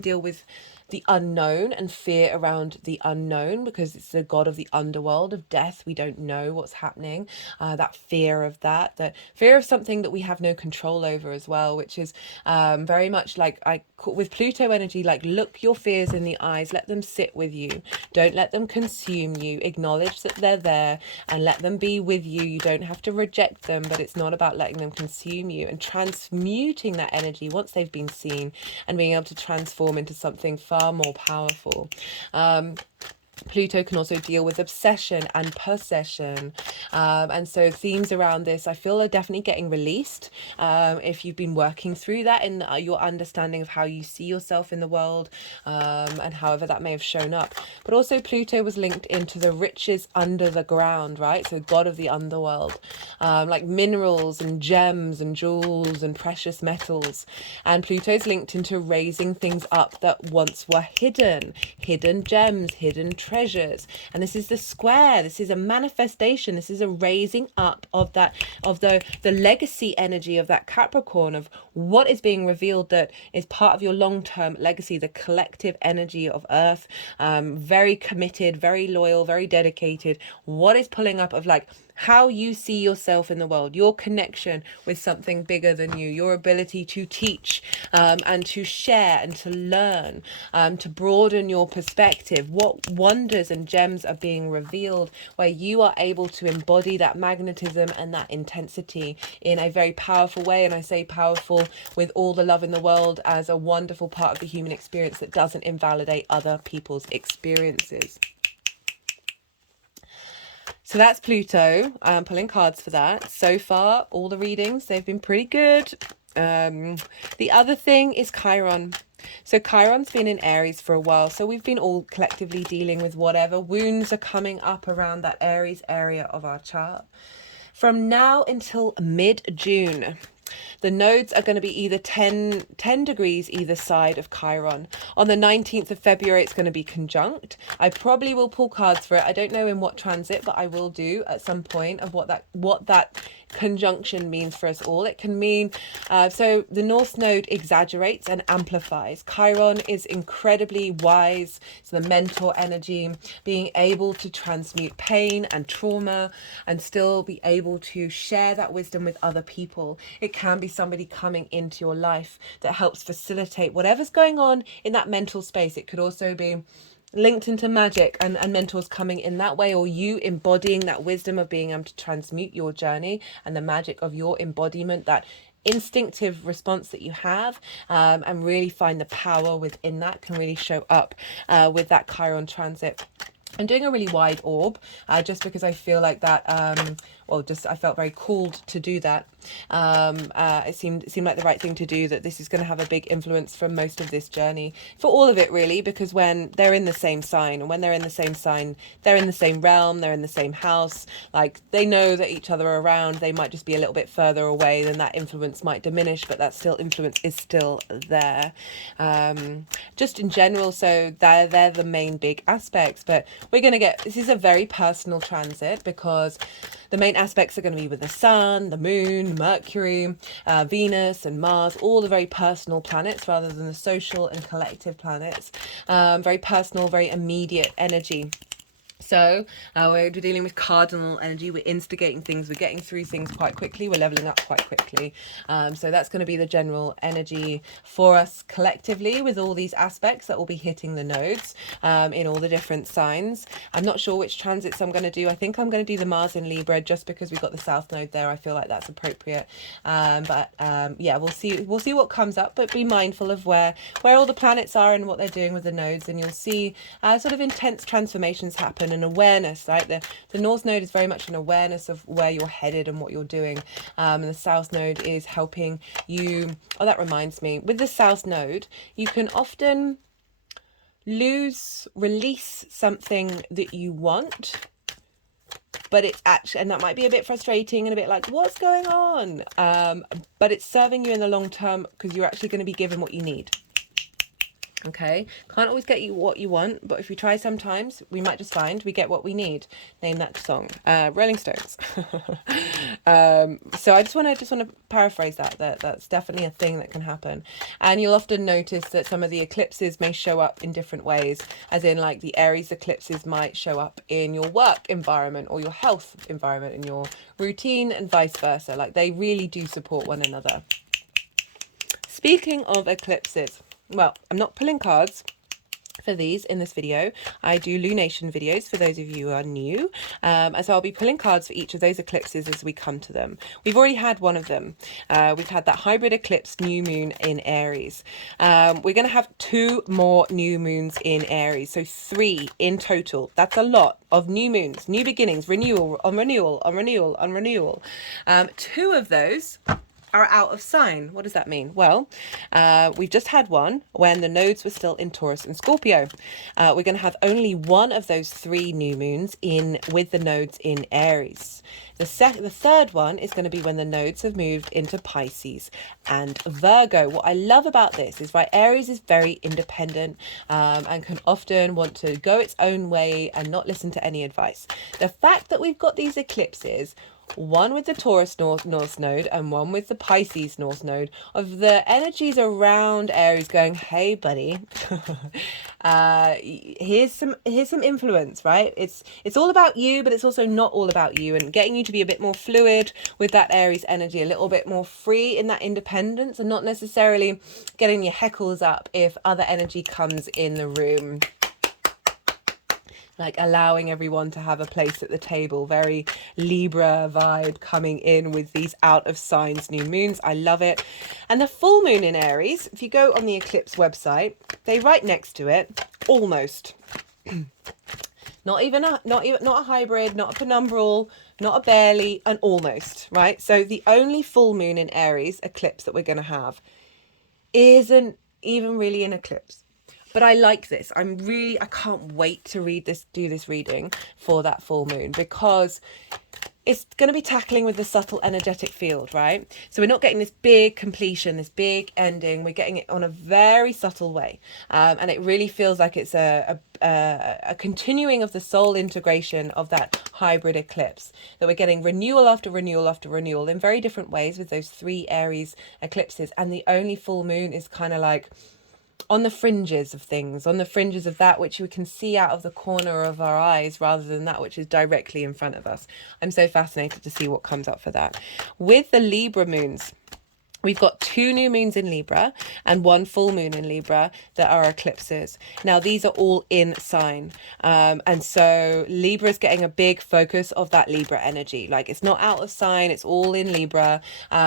deal with the unknown and fear around the unknown, because it's the god of the underworld, of death. We don't know what's happening. That fear of that fear of something that we have no control over as well, which is very much like with Pluto energy, like look your fears in the eyes, let them sit with you. Don't let them consume you. Acknowledge that they're there and let them be with you. You don't have to reject them, but it's not about letting them consume you, and transmuting that energy once they've been seen and being able to transform into something far more powerful. Pluto can also deal with obsession and possession, and so themes around this I feel are definitely getting released if you've been working through that in your understanding of how you see yourself in the world, and however that may have shown up. But also Pluto was linked into the riches under the ground, right? So god of the underworld, like minerals and gems and jewels and precious metals. And Pluto's linked into raising things up that once were hidden gems, hidden treasures. And this is the square. This is a manifestation. This is a raising up of the legacy energy of that Capricorn, of what is being revealed that is part of your long-term legacy, the collective energy of Earth, very committed, very loyal, very dedicated. What is pulling up of like how you see yourself in the world, your connection with something bigger than you, your ability to teach and to share and to learn, to broaden your perspective. What wonders and gems are being revealed where you are able to embody that magnetism and that intensity in a very powerful way. And I say powerful with all the love in the world, as a wonderful part of the human experience that doesn't invalidate other people's experiences. So that's Pluto. I'm pulling cards for that. So far, all the readings, they've been pretty good. The other thing is Chiron. So Chiron's been in Aries for a while. So we've been all collectively dealing with whatever wounds are coming up around that Aries area of our chart. From now until mid-June, the nodes are going to be either 10 degrees either side of Chiron. On the 19th of February, it's going to be conjunct. I probably will pull cards for it. I don't know in what transit, but I will do at some point of what that conjunction means for us all. It can mean, so the North Node exaggerates and amplifies. Chiron is incredibly wise. It's the mentor energy, being able to transmute pain and trauma and still be able to share that wisdom with other people. It can be somebody coming into your life that helps facilitate whatever's going on in that mental space. It could also be linked into magic and mentors coming in that way, or you embodying that wisdom of being able to transmute your journey and the magic of your embodiment, that instinctive response that you have, and really find the power within that can really show up with that Chiron transit. I'm doing a really wide orb just because I feel like that, I felt very called to do that. It seemed like the right thing to do, that this is going to have a big influence for most of this journey, for all of it really, because when they're in the same sign, and when they're in the same sign, they're in the same realm, they're in the same house, like they know that each other are around. They might just be a little bit further away, then that influence might diminish, but that still influence is still there, just in general. So they're the main big aspects, but we're going to get, this is a very personal transit because the main aspects are going to be with the sun, the moon, Mercury, Venus and Mars, all the very personal planets rather than the social and collective planets. Very personal, very immediate energy. So we're dealing with cardinal energy. We're instigating things. We're getting through things quite quickly. We're leveling up quite quickly. So that's going to be the general energy for us collectively, with all these aspects that will be hitting the nodes in all the different signs. I'm not sure which transits I'm going to do. I think I'm going to do the Mars in Libra just because we've got the South Node there. I feel like that's appropriate. Yeah, we'll see what comes up. But be mindful of where all the planets are and what they're doing with the nodes, and you'll see sort of intense transformations happen. An awareness, right? The North Node is very much an awareness of where you're headed and what you're doing, and the South Node is helping you. Oh, that reminds me, with the South Node you can often release something that you want, but it's actually, and that might be a bit frustrating and a bit like, what's going on, but it's serving you in the long term because you're actually going to be given what you need. Okay, can't always get you what you want, but if we try sometimes, we might just find we get what we need. Name that song, Rolling Stones. So I just want to paraphrase that's definitely a thing that can happen. And you'll often notice that some of the eclipses may show up in different ways, as in like the Aries eclipses might show up in your work environment or your health environment, in your routine, and vice versa. Like they really do support one another. Speaking of eclipses, well, I'm not pulling cards for these in this video. I do lunation videos for those of you who are new, and so I'll be pulling cards for each of those eclipses as we come to them. We've already had one of them. We've had that hybrid eclipse new moon in Aries. We're going to have 2 more new moons in Aries, so 3 in total. That's a lot of new moons, new beginnings, renewal on renewal on renewal on renewal. 2 of those are out of sign. What does that mean? Well, we've just had one when the nodes were still in Taurus and Scorpio. We're going to have only one of those 3 new moons in with the nodes in Aries. The third one is going to be when the nodes have moved into Pisces and Virgo. What I love about this is, right, Aries is very independent and can often want to go its own way and not listen to any advice. The fact that we've got these eclipses, one with the Taurus North Node and one with the Pisces North Node, of the energies around Aries going, hey buddy, here's some influence, right? It's all about you, but it's also not all about you, and getting you to be a bit more fluid with that Aries energy, a little bit more free in that independence, and not necessarily getting your heckles up if other energy comes in the room. Like allowing everyone to have a place at the table. Very Libra vibe coming in with these out of signs new moons. I love it. And the full moon in Aries, if you go on the Eclipse website, they write next to it, almost. Not a hybrid, not a penumbral, not a barely, an almost, right? So the only full moon in Aries eclipse that we're going to have isn't even really an eclipse. But I like this. I can't wait to do this reading for that full moon, because it's going to be tackling with the subtle energetic field, right? So we're not getting this big completion, this big ending. We're getting it on a very subtle way. And it really feels like it's a continuing of the soul integration of that hybrid eclipse, that we're getting renewal after renewal after renewal in very different ways with those 3 Aries eclipses. And the only full moon is kind of like on the fringes of things, on the fringes of that which we can see out of the corner of our eyes rather than that which is directly in front of us. I'm so fascinated to see what comes up for that. With the Libra moons, We've got 2 new moons in Libra and 1 full moon in Libra that are eclipses. Now, these are all in sign. And so Libra is getting a big focus of that Libra energy. Like, it's not out of sign, it's all in Libra.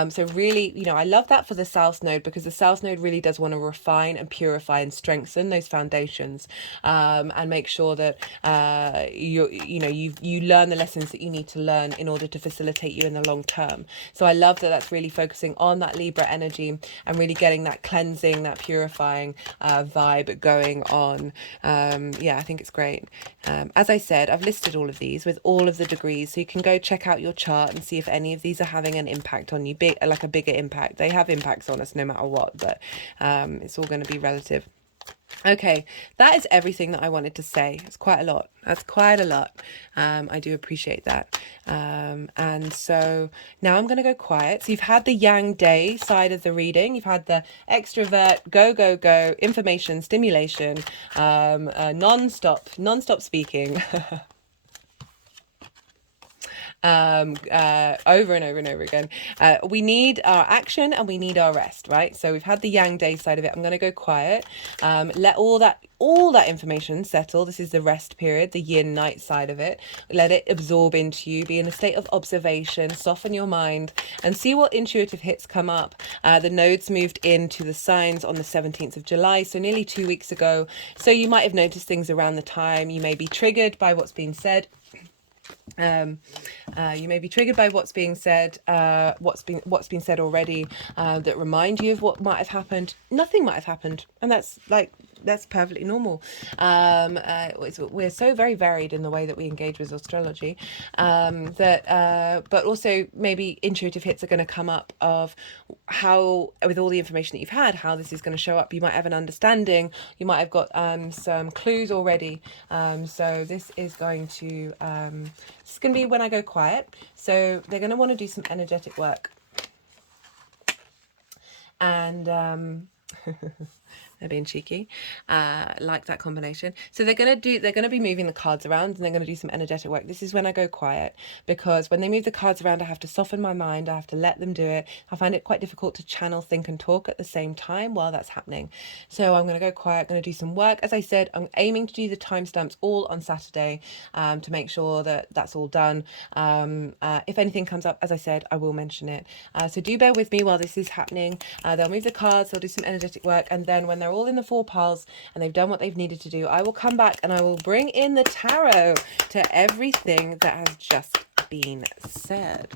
So really, you know, I love that for the South Node, because the South Node really does want to refine and purify and strengthen those foundations, and make sure that you learn the lessons that you need to learn in order to facilitate you in the long term. So I love that that's really focusing on that Libra energy and really getting that cleansing, that purifying vibe going on. Yeah, I think it's great. As I said, I've listed all of these with all of the degrees, so you can go check out your chart and see if any of these are having an impact on you, like a bigger impact. They have impacts on us no matter what, but it's all going to be relative. Okay, that is everything that I wanted to say. It's quite a lot. That's quite a lot. I do appreciate that. And so now I'm going to go quiet. So you've had the Yang Day side of the reading. You've had the extrovert, go, information, stimulation, non-stop speaking. Over and over and over again. We need our action and we need our rest, right? So we've had the Yang Day side of it. I'm going to go quiet. Let all that information settle. This is the rest period, the yin night side of it. Let it absorb into you. Be in a state of observation. Soften your mind and see what intuitive hits come up. The nodes moved into the signs on the 17th of July, so nearly 2 weeks ago. So you might have noticed things around the time. You may be triggered by what's being said. You may be triggered by what's being said, what's been said already, that remind you of what might have happened. Nothing might have happened, and that's perfectly normal. We're so very varied in the way that we engage with astrology, but also maybe intuitive hits are going to come up of how, with all the information that you've had, how this is going to show up. You might have an understanding. You might have got some clues already. So this is going to be when I go quiet. So they're going to want to do some energetic work, and they're being cheeky, like that combination. So they're going to be moving the cards around, and they're going to do some energetic work. This is when I go quiet, because when they move the cards around, I have to soften my mind. I have to let them do it. I find it quite difficult to channel, think and talk at the same time while that's happening. So I'm going to go quiet, going to do some work. As I said, I'm aiming to do the timestamps all on Saturday, to make sure that that's all done. If anything comes up, as I said, I will mention it. So do bear with me while this is happening. They'll move the cards, they'll do some energetic work, and then when they're all in the 4 piles and they've done what they've needed to do, I will come back and I will bring in the tarot to everything that has just been said.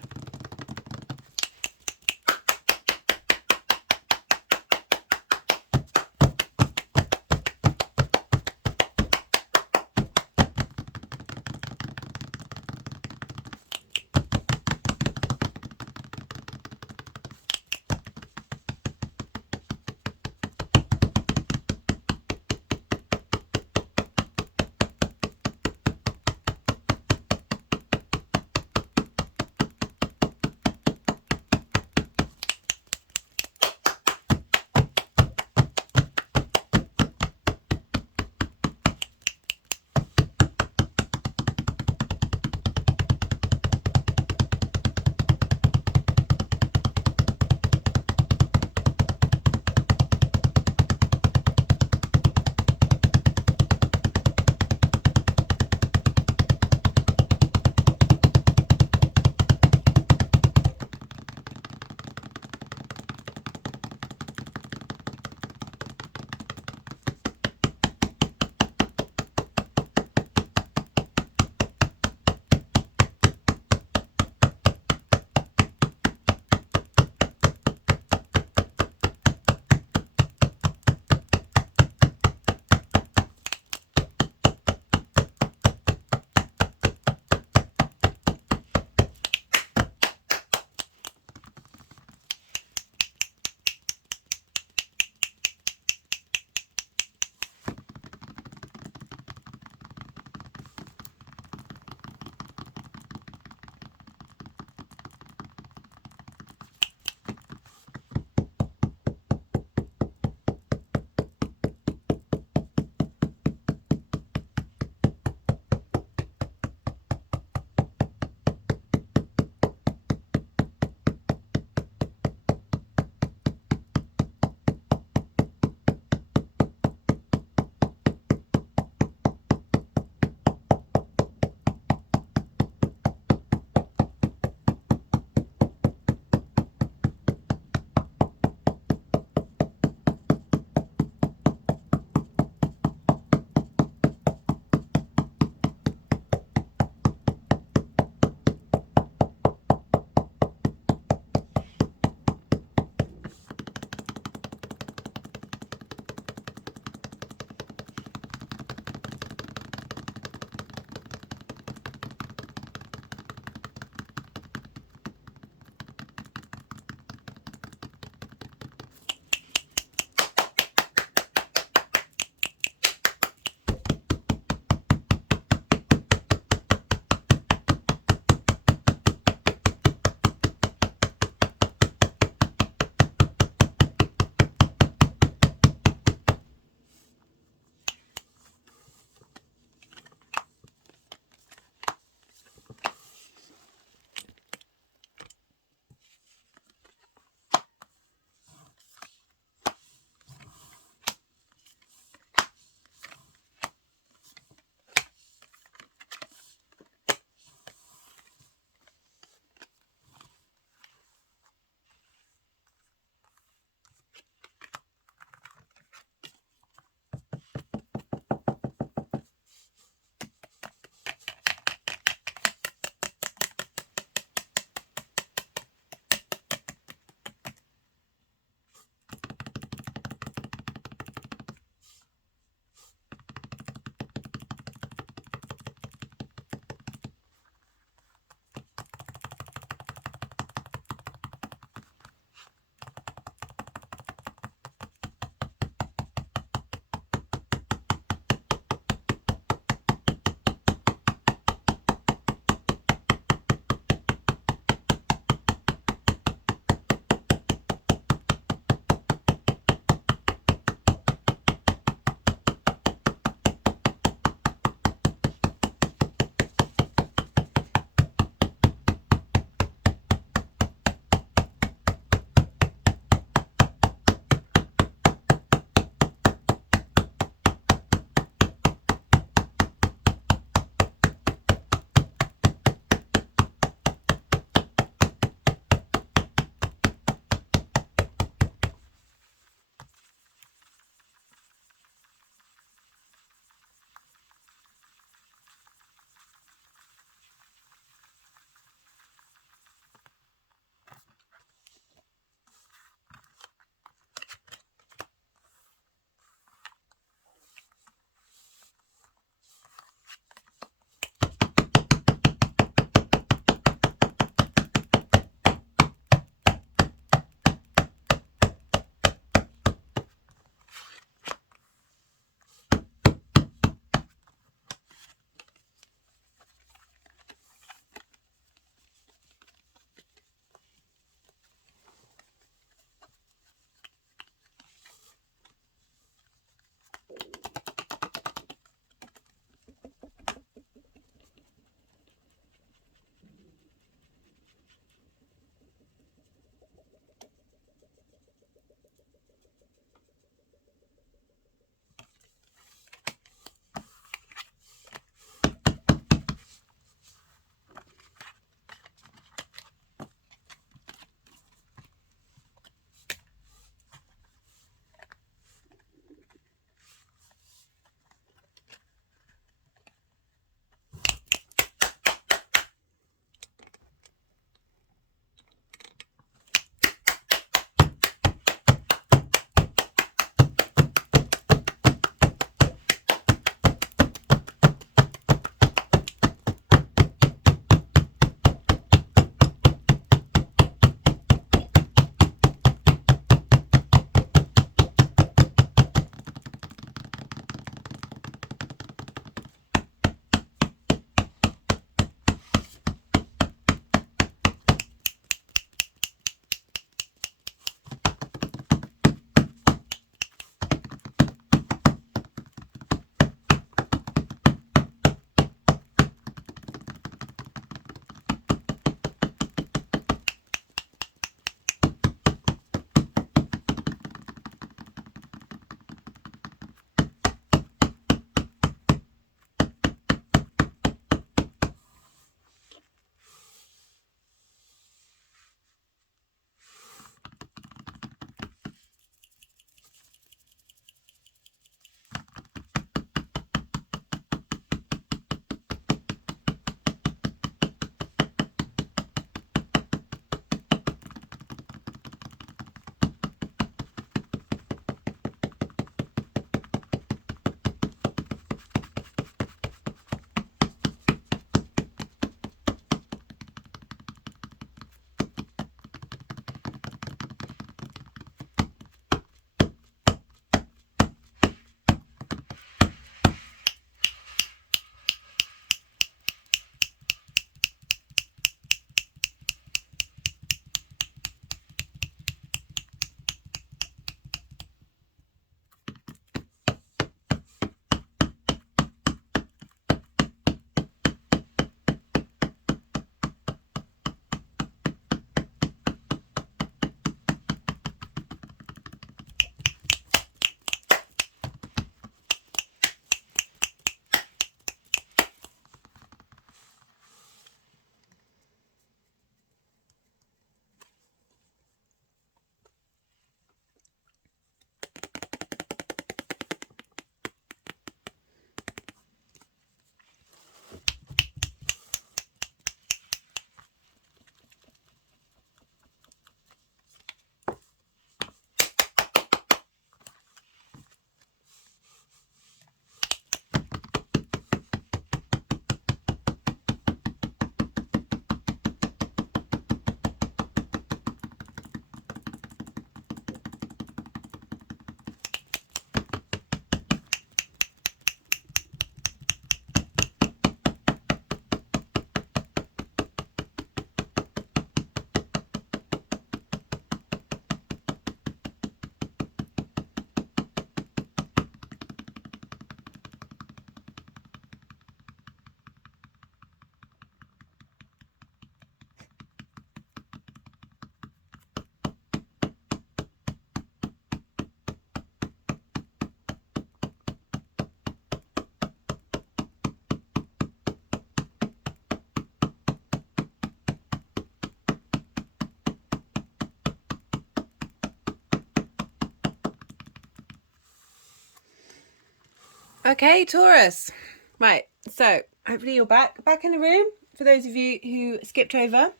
Okay, Taurus. Right, so hopefully you're back in the room. For those of you who skipped over,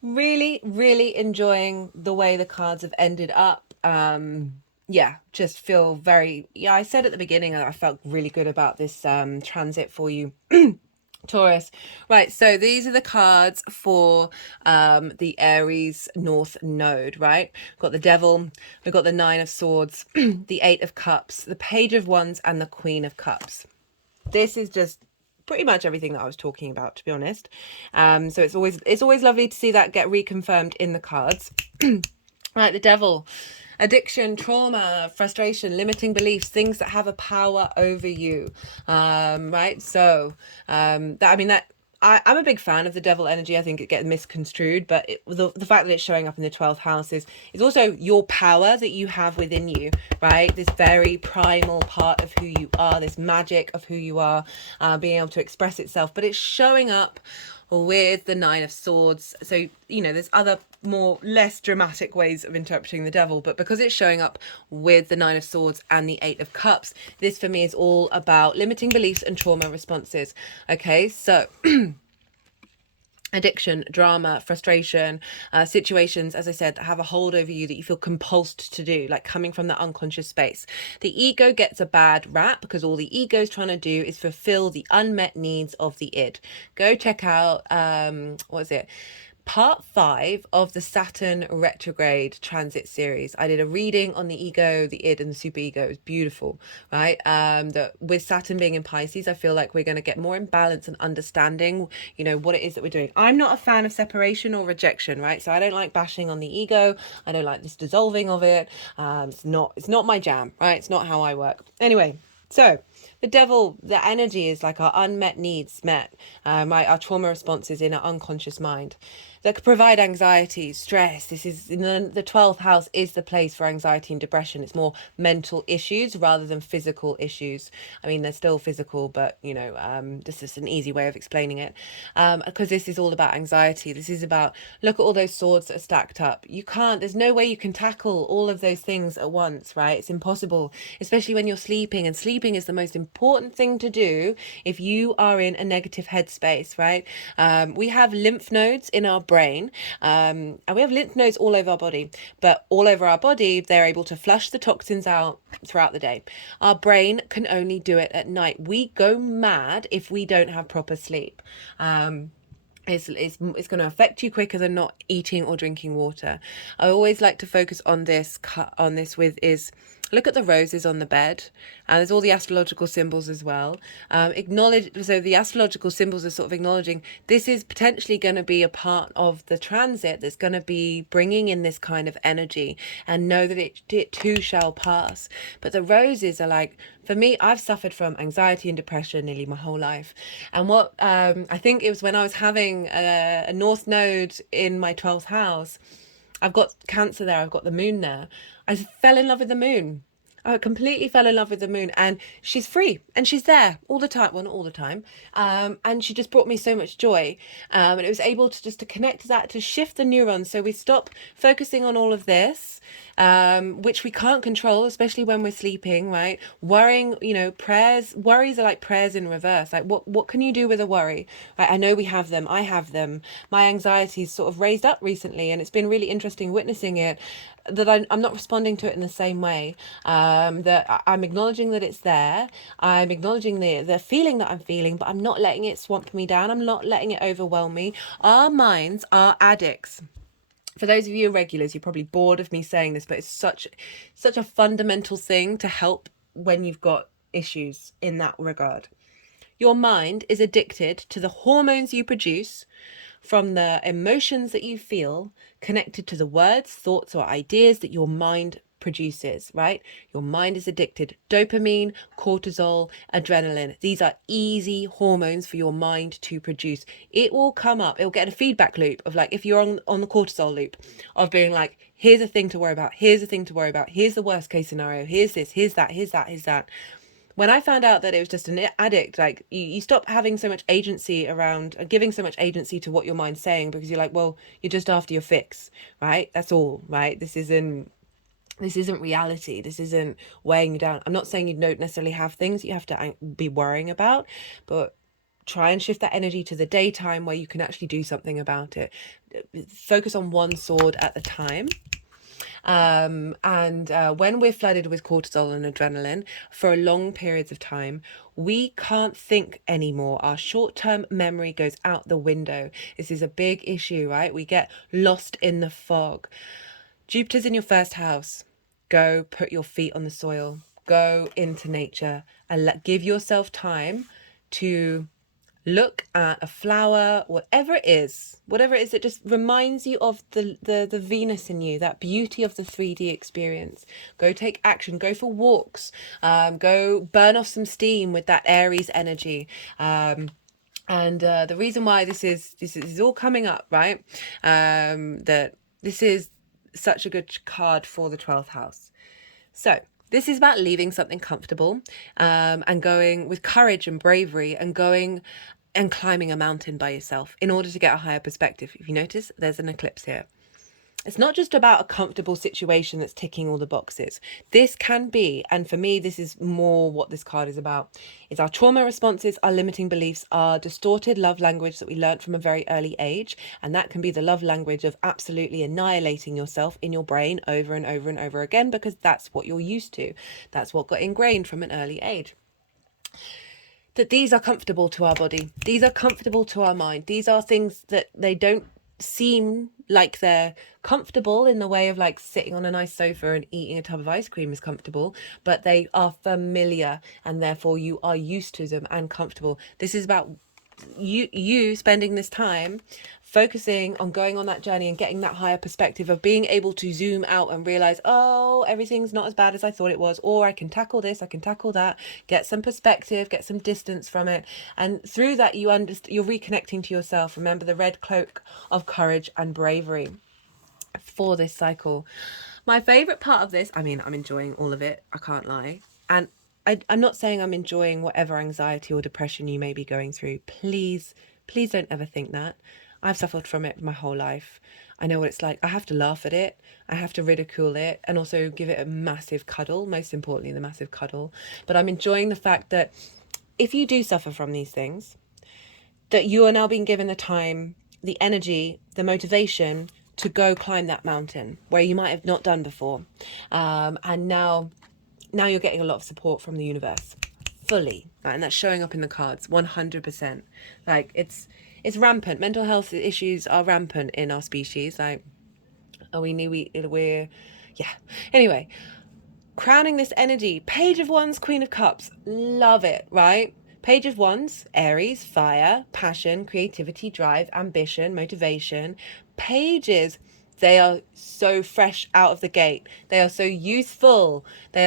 really enjoying the way the cards have ended up. Yeah, just feel very, yeah, I said at the beginning that I felt really good about this transit for you. Taurus. Right, so these are the cards for the Aries North Node, right? We've got the Devil, we've got the Nine of Swords, the Eight of Cups, the Page of Wands, and the Queen of Cups. This is just pretty much everything that I was talking about, to be honest. So it's always lovely to see that get reconfirmed in the cards. Right, the Devil. Addiction, trauma, frustration, limiting beliefs, things that have a power over you. Right, so I'm a big fan of the Devil energy. I think it gets misconstrued, but the fact that it's showing up in the 12th house is also your power that you have within you, right? This very primal part of who you are, this magic of who you are, being able to express itself, but it's showing up with the Nine of Swords. So, there's other less dramatic ways of interpreting the Devil, but because it's showing up with the Nine of Swords and the Eight of Cups, this for me is all about limiting beliefs and trauma responses. Okay, so addiction, drama, frustration, situations, as I said, that have a hold over you that you feel compulsed to do, like coming from that unconscious space. The ego gets a bad rap because all the ego is trying to do is fulfill the unmet needs of the id. Go check out, what is it? Part 5 of the Saturn retrograde transit series. I did a reading on the ego, the id, and the superego. It was beautiful, right? That with Saturn being in Pisces, I feel like we're going to get more in balance and understanding, what it is that we're doing. I'm not a fan of separation or rejection, right? So I don't like bashing on the ego. I don't like this dissolving of it. It's not my jam, right? It's not how I work. Anyway, so the Devil, the energy is like our unmet needs met, right? Our trauma responses in our unconscious mind that could provide anxiety, stress. This is in the 12th house is the place for anxiety and depression. It's more mental issues rather than physical issues. I mean, they're still physical, but this is an easy way of explaining it. Because this is all about anxiety. This is about, look at all those swords that are stacked up. There's no way you can tackle all of those things at once, right? It's impossible, especially when you're sleeping. And sleeping is the most important thing to do if you are in a negative headspace, right? We have lymph nodes in our brain, and we have lymph nodes all over our body, but all over our body they're able to flush the toxins out throughout the day. Our brain can only do it at night. We go mad if we don't have proper sleep. It's going to affect you quicker than not eating or drinking water. I always like to focus on this look at the roses on the bed, and there's all the astrological symbols as well. So the astrological symbols are sort of acknowledging this is potentially going to be a part of the transit that's going to be bringing in this kind of energy, and know that it too shall pass. But the roses are like, for me, I've suffered from anxiety and depression nearly my whole life. And what I think it was when I was having a North Node in my 12th house. I've got Cancer there, I've got the moon there. I fell in love with the moon. I completely fell in love with the moon, and she's free and she's there all the time. Well, not all the time. And she just brought me so much joy. And it was able to connect to that, to shift the neurons. So we stop focusing on all of this, which we can't control, especially when we're sleeping, right? Worrying, worries are like prayers in reverse. Like what can you do with a worry? Right? I know we have them. I have them. My anxiety's sort of raised up recently, and it's been really interesting witnessing it, that I'm not responding to it in the same way. That I'm acknowledging that it's there. I'm acknowledging the feeling that I'm feeling, but I'm not letting it swamp me down. I'm not letting it overwhelm me. Our minds are addicts. For those of you regulars, you're probably bored of me saying this, but it's such a fundamental thing to help when you've got issues in that regard. Your mind is addicted to the hormones you produce from the emotions that you feel, connected to the words, thoughts, or ideas that your mind produces, right? Your mind is addicted. Dopamine, cortisol, adrenaline. These are easy hormones for your mind to produce. It will come up. It will get a feedback loop of, like, if you're on the cortisol loop of being like, here's a thing to worry about. Here's a thing to worry about. Here's the worst case scenario. Here's this, here's that, here's that, here's that. When I found out that it was just an addict, like, you stop having so much agency around, giving so much agency to what your mind's saying, because you're like, well, you're just after your fix, right? That's all, right? This isn't This isn't reality. This isn't weighing you down. I'm not saying you don't necessarily have things you have to be worrying about, but try and shift that energy to the daytime where you can actually do something about it. Focus on one sword at a time. When we're flooded with cortisol and adrenaline for long periods of time, we can't think anymore. Our short-term memory goes out the window. This is a big issue, right? We get lost in the fog. Jupiter's in your first house. Go put your feet on the soil. Go into nature and give yourself time to look at a flower, whatever it is that just reminds you of the Venus in you, that beauty of the 3D experience. Go take action, go for walks, go burn off some steam with that Aries energy. The reason why this is all coming up, right? That this is such a good card for the 12th house. So this is about leaving something comfortable, and going with courage and bravery, and going and climbing a mountain by yourself in order to get a higher perspective. If you notice, there's an eclipse here. It's not just about a comfortable situation that's ticking all the boxes. This can be, and for me, this is more what this card is about, is our trauma responses, our limiting beliefs, our distorted love language that we learnt from a very early age. And that can be the love language of absolutely annihilating yourself in your brain over and over and over again, because that's what you're used to. That's what got ingrained from an early age. That these are comfortable to our body. These are comfortable to our mind. These are things that they don't seem like they're comfortable in the way of like sitting on a nice sofa and eating a tub of ice cream is comfortable, but they are familiar and therefore you are used to them and comfortable. This is about you spending this time focusing on going on that journey and getting that higher perspective of being able to zoom out and realize, oh, everything's not as bad as I thought it was, or I can tackle this, I can tackle that, get some perspective, get some distance from it. And through that, you're reconnecting to yourself. Remember the red cloak of courage and bravery for this cycle. My favorite part of this, I mean, I'm enjoying all of it, I can't lie. And I'm not saying I'm enjoying whatever anxiety or depression you may be going through. Please don't ever think that. I've suffered from it my whole life. I know what it's like. I have to laugh at it. I have to ridicule it and also give it a massive cuddle. Most importantly, the massive cuddle. But I'm enjoying the fact that if you do suffer from these things, that you are now being given the time, the energy, the motivation to go climb that mountain where you might have not done before. And now you're getting a lot of support from the universe fully, right? And that's showing up in the cards 100%. Like it's rampant. Mental health issues are rampant in our species. Like, we're yeah. Anyway, crowning this energy, Page of Wands, Queen of Cups, love it, right? Page of Wands, Aries, fire, passion, creativity, drive, ambition, motivation. Pages, they are so fresh out of the gate. They are so youthful. They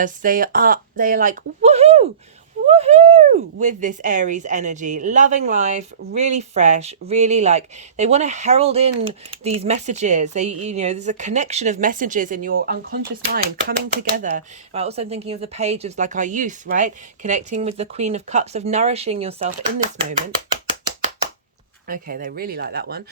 are like, woohoo, woohoo, with this Aries energy, loving life, really fresh, really like they want to herald in these messages. There's a connection of messages in your unconscious mind coming together. Right? Also, I'm thinking of the page of like our youth, right? Connecting with the Queen of Cups, of nourishing yourself in this moment. Okay, they really like that one.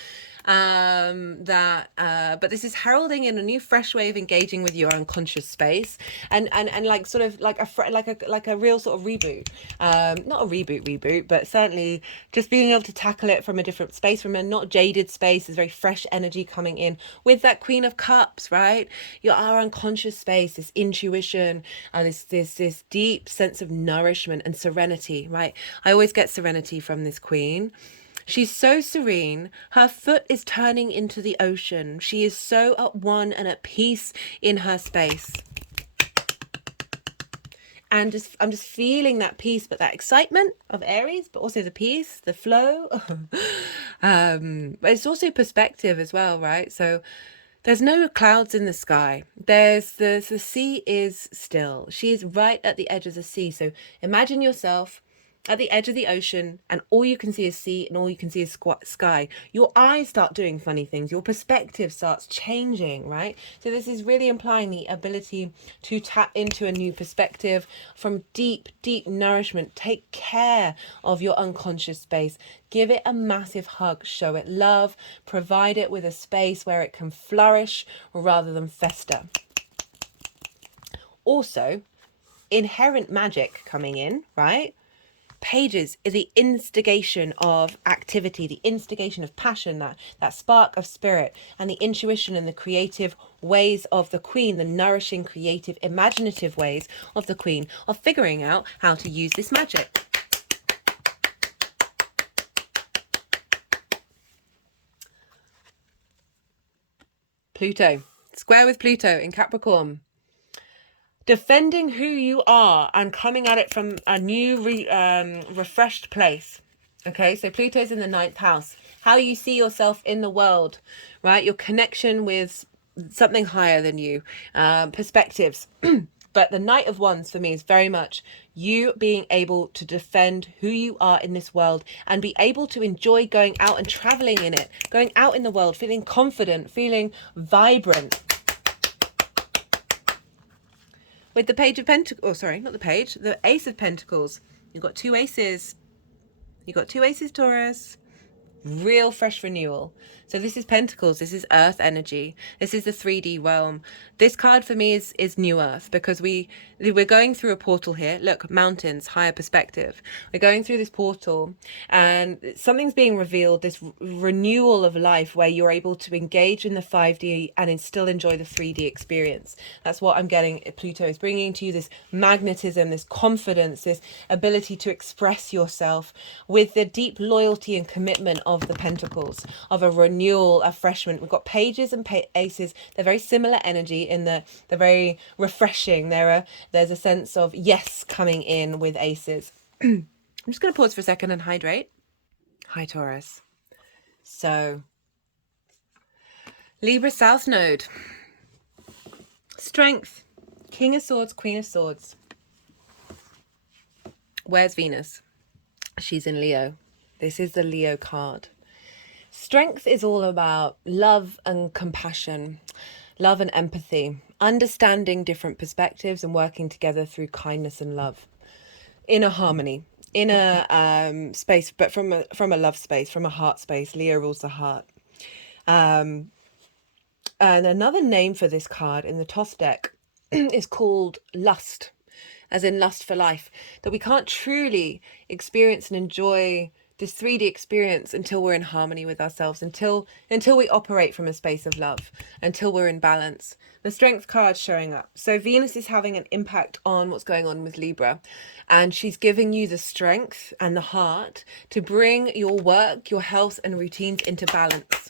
But this is heralding in a new, fresh way of engaging with your unconscious space, and like sort of like a real sort of reboot. Not a reboot, but certainly just being able to tackle it from a different space, from a not jaded space. There's very fresh energy coming in with that Queen of Cups, right? Our unconscious space, this intuition, this deep sense of nourishment and serenity, right? I always get serenity from this Queen. She's so serene. Her foot is turning into the ocean. She is so at one and at peace in her space. And I'm just feeling that peace, but that excitement of Aries, but also the peace, the flow. But it's also perspective as well, right? So there's no clouds in the sky. The sea is still. She is right at the edge of the sea. So imagine yourself at the edge of the ocean and all you can see is sea and all you can see is sky. Your eyes start doing funny things. Your perspective starts changing, right? So this is really implying the ability to tap into a new perspective from deep nourishment. Take care of your unconscious space. Give it a massive hug. Show it love. Provide it with a space where it can flourish rather than fester. Also, inherent magic coming in, right? Pages is the instigation of activity, the instigation of passion, that spark of spirit, and the intuition and the creative ways of the queen, the nourishing, creative, imaginative ways of the queen of figuring out how to use this magic. Pluto, square with Pluto in Capricorn. Defending who you are and coming at it from a new refreshed place. Okay, so Pluto's in the 9th house. How you see yourself in the world, right? Your connection with something higher than you, perspectives. But the Knight of Wands for me is very much you being able to defend who you are in this world and be able to enjoy going out and traveling in it, going out in the world, feeling confident, feeling vibrant. With the Page of Pentacles, oh, sorry, not the Page, the Ace of Pentacles. You've got 2 aces. You've got 2 aces, Taurus. Real fresh renewal. So this is Pentacles, this is Earth energy, this is the 3D realm. This card for me is New Earth, because we're going through a portal here. Look, mountains, higher perspective. We're going through this portal and something's being revealed, this renewal of life where you're able to engage in the 5D and still enjoy the 3D experience. That's what I'm getting. Pluto is bringing to you this magnetism, this confidence, this ability to express yourself with the deep loyalty and commitment of the Pentacles, of a renewal, a refreshment. We've got Pages and Aces. They're very similar energy in that they're very refreshing. There's a sense of yes coming in with Aces. I'm just going to pause for a second and hydrate. Hi, Taurus. So, Libra South Node. Strength. King of Swords, Queen of Swords. Where's Venus? She's in Leo. This is the Leo card. Strength is all about love and compassion, love and empathy, understanding different perspectives and working together through kindness and love in a harmony, in a space, but from a love space, from a heart space. Leo rules the heart. And another name for this card in the toss deck is called lust, as in lust for life, that we can't truly experience and enjoy this 3D experience until we're in harmony with ourselves, until we operate from a space of love, until we're in balance. The Strength card showing up. So Venus is having an impact on what's going on with Libra, and she's giving you the strength and the heart to bring your work, your health and routines into balance.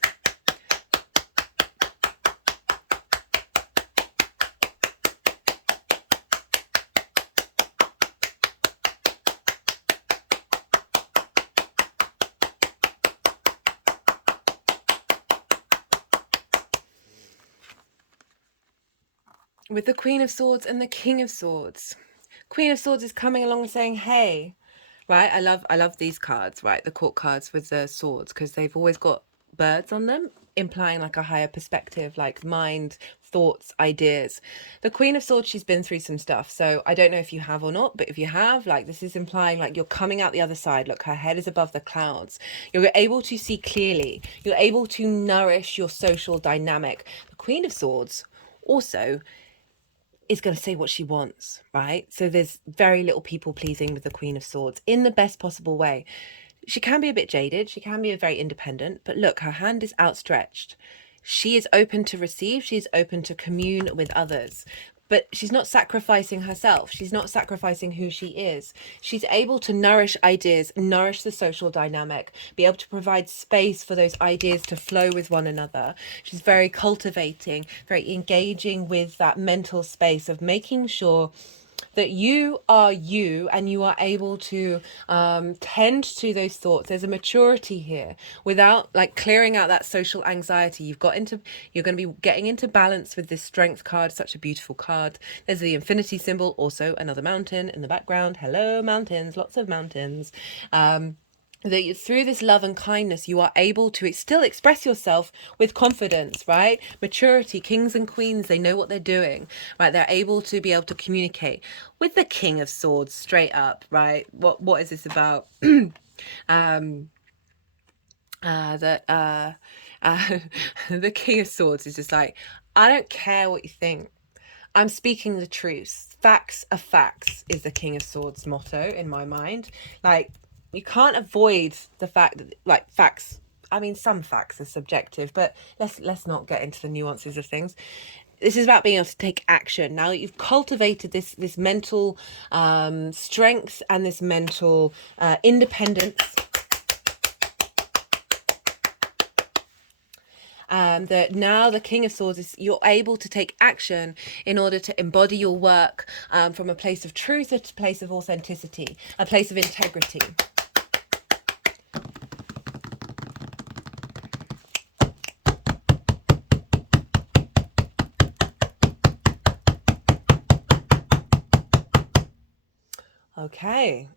With the Queen of Swords and the King of Swords. Queen of Swords is coming along saying, hey, right? I love these cards, right? The court cards with the swords, because they've always got birds on them, implying like a higher perspective, like mind, thoughts, ideas. The Queen of Swords, she's been through some stuff. So I don't know if you have or not, but if you have, like, this is implying like you're coming out the other side. Look, her head is above the clouds. You're able to see clearly. You're able to nourish your social dynamic. The Queen of Swords also is going to say what she wants, right? So there's very little people pleasing with the Queen of Swords in the best possible way. She can be a bit jaded. She can be very independent, but look, her hand is outstretched. She is open to receive. She's open to commune with others, but she's not sacrificing herself. She's not sacrificing who she is. She's able to nourish ideas, nourish the social dynamic, be able to provide space for those ideas to flow with one another. She's very cultivating, very engaging with that mental space of making sure that you are you and you are able to tend to those thoughts. There's a maturity here without like clearing out that social anxiety. You're going to be getting into balance with this Strength card. Such a beautiful card. There's the infinity symbol, also another mountain in the background. Hello, mountains, lots of mountains. That through this love and kindness, you are able to still express yourself with confidence, right? Maturity, kings and queens, they know what they're doing, right? They're able to communicate. With the King of Swords, straight up, right? What is this about? The King of Swords is just like, I don't care what you think. I'm speaking the truth. Facts are facts is the King of Swords motto in my mind. Like, you can't avoid the fact that, like, facts, I mean, some facts are subjective, but let's not get into the nuances of things. This is about being able to take action. Now that you've cultivated this mental strength and this mental independence, that now the King of Swords is, you're able to take action in order to embody your work from a place of truth, a place of authenticity, a place of integrity. Okay.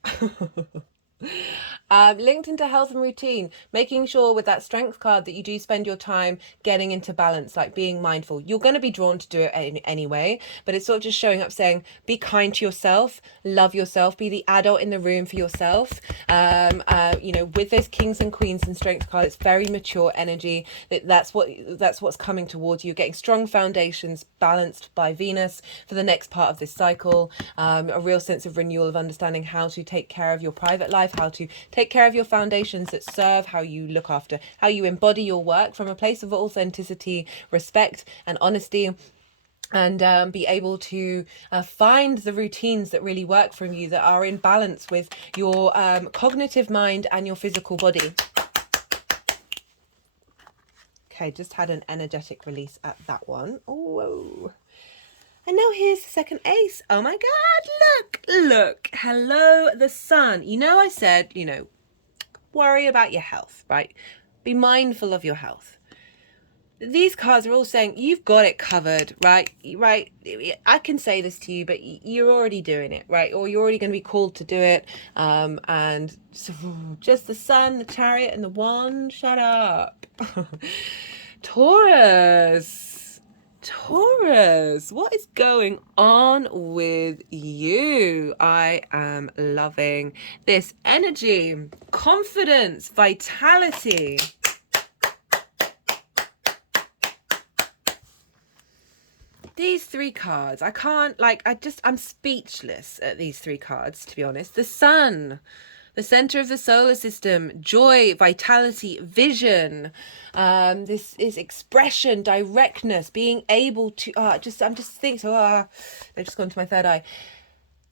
Linked into health and routine, making sure with that strength card that you do spend your time getting into balance, like being mindful. You're going to be drawn to do it anyway, but it's sort of just showing up saying, be kind to yourself, love yourself, be the adult in the room for yourself. You know, with those kings and queens and strength card, it's very mature energy. That's what's coming towards you. You're getting strong foundations balanced by Venus for the next part of this cycle. A real sense of renewal, of understanding how to take care of your private life, how to take care of your foundations that serve, how you look after, how you embody your work from a place of authenticity, respect and honesty, and be able to find the routines that really work for you, that are in balance with your cognitive mind and your physical body. Okay, just had an energetic release at that one. Oh, whoa. And now here's the second ace. Oh my God, look. Hello, the sun. You know, I said, you know, worry about your health, right? Be mindful of your health. These cards are all saying you've got it covered, right? Right. I can say this to you, but you're already doing it, right? Or you're already going to be called to do it. And so just the sun, the chariot, and the wand. Shut up. Taurus, what is going on with you? I am loving this energy, confidence, vitality. These three cards, I can't, like, I'm speechless at these three cards, to be honest. The sun, the center of the solar system, joy, vitality, vision. This is expression, directness, being able to, I'm just thinking, so, they've just gone to my third eye.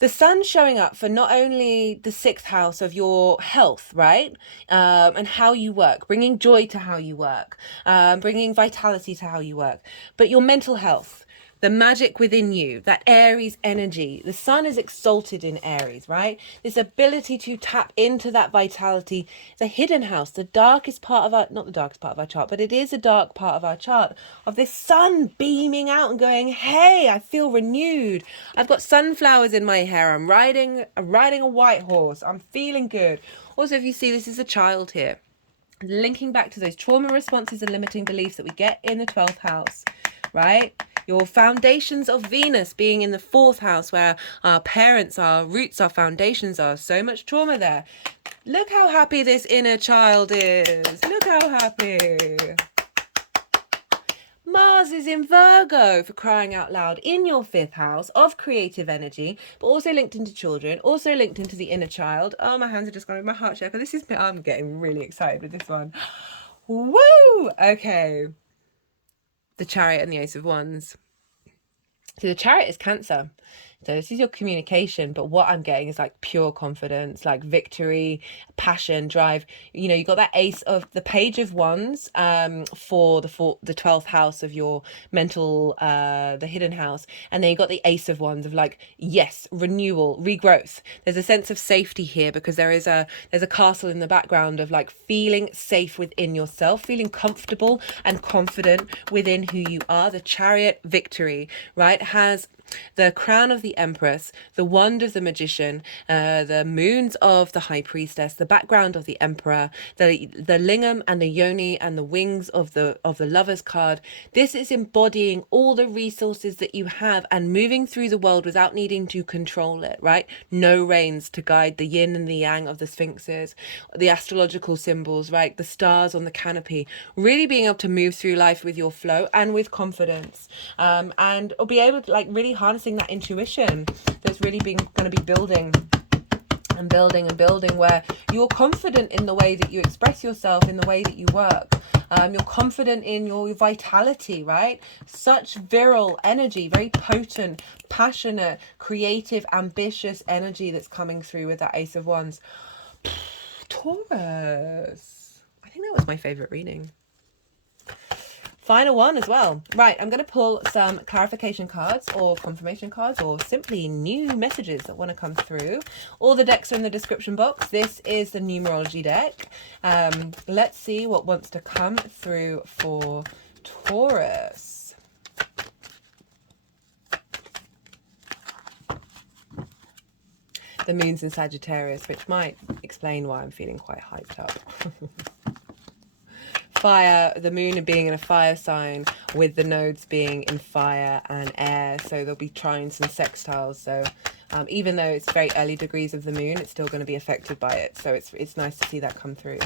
The sun showing up for not only the sixth house of your health, right? And how you work, bringing joy to how you work, bringing vitality to how you work, but your mental health, the magic within you, that Aries energy. The sun is exalted in Aries, right? This ability to tap into that vitality, the hidden house, the darkest part of our, not the darkest part of our chart, but it is a dark part of our chart, of this sun beaming out and going, hey, I feel renewed. I've got sunflowers in my hair. I'm riding a white horse. I'm feeling good. Also, if you see, this is a child here. Linking back to those trauma responses and limiting beliefs that we get in the 12th house, right? Your foundations of Venus being in the 4th house, where our parents, our roots, our foundations are. So much trauma there. Look how happy this inner child is. Look how happy. Mars is in Virgo, for crying out loud, in your 5th house of creative energy, but also linked into children, also linked into the inner child. Oh, my hands are just going in my heart shaker. This is, I'm getting really excited with this one. Woo! Okay. The Chariot and the Ace of Wands. So the Chariot is Cancer. So this is your communication, but what I'm getting is like pure confidence, like victory, passion, drive. You know, you got that ace of the Page of Wands for the 12th house of your mental, the hidden house. And then you got the Ace of Wands of like, yes, renewal, regrowth. There's a sense of safety here because there's a castle in the background of like feeling safe within yourself, feeling comfortable and confident within who you are. The Chariot, victory, right, has the crown of the Empress, the wand of the Magician, the moons of the High Priestess, the background of the Emperor, the lingam and the yoni and the wings of the Lover's card. This is embodying all the resources that you have and moving through the world without needing to control it, right? No reins to guide the yin and the yang of the sphinxes, the astrological symbols, right? The stars on the canopy, really being able to move through life with your flow and with confidence, and or be able to like really harnessing that intuition that's really going to be building and building and building, where you're confident in the way that you express yourself, in the way that you work. You're confident in your vitality, right? Such virile energy, very potent, passionate, creative, ambitious energy that's coming through with that Ace of Wands. Taurus. I think that was my favorite reading. Final one as well. Right, I'm going to pull some clarification cards or confirmation cards or simply new messages that want to come through. All the decks are in the description box. This is the numerology deck. Let's see what wants to come through for Taurus. The moon's in Sagittarius, which might explain why I'm feeling quite hyped up. Fire, the moon being in a fire sign with the nodes being in fire and air, so there'll be trines and sextiles. So even though it's very early degrees of the moon, it's still going to be affected by it, so it's nice to see that come through.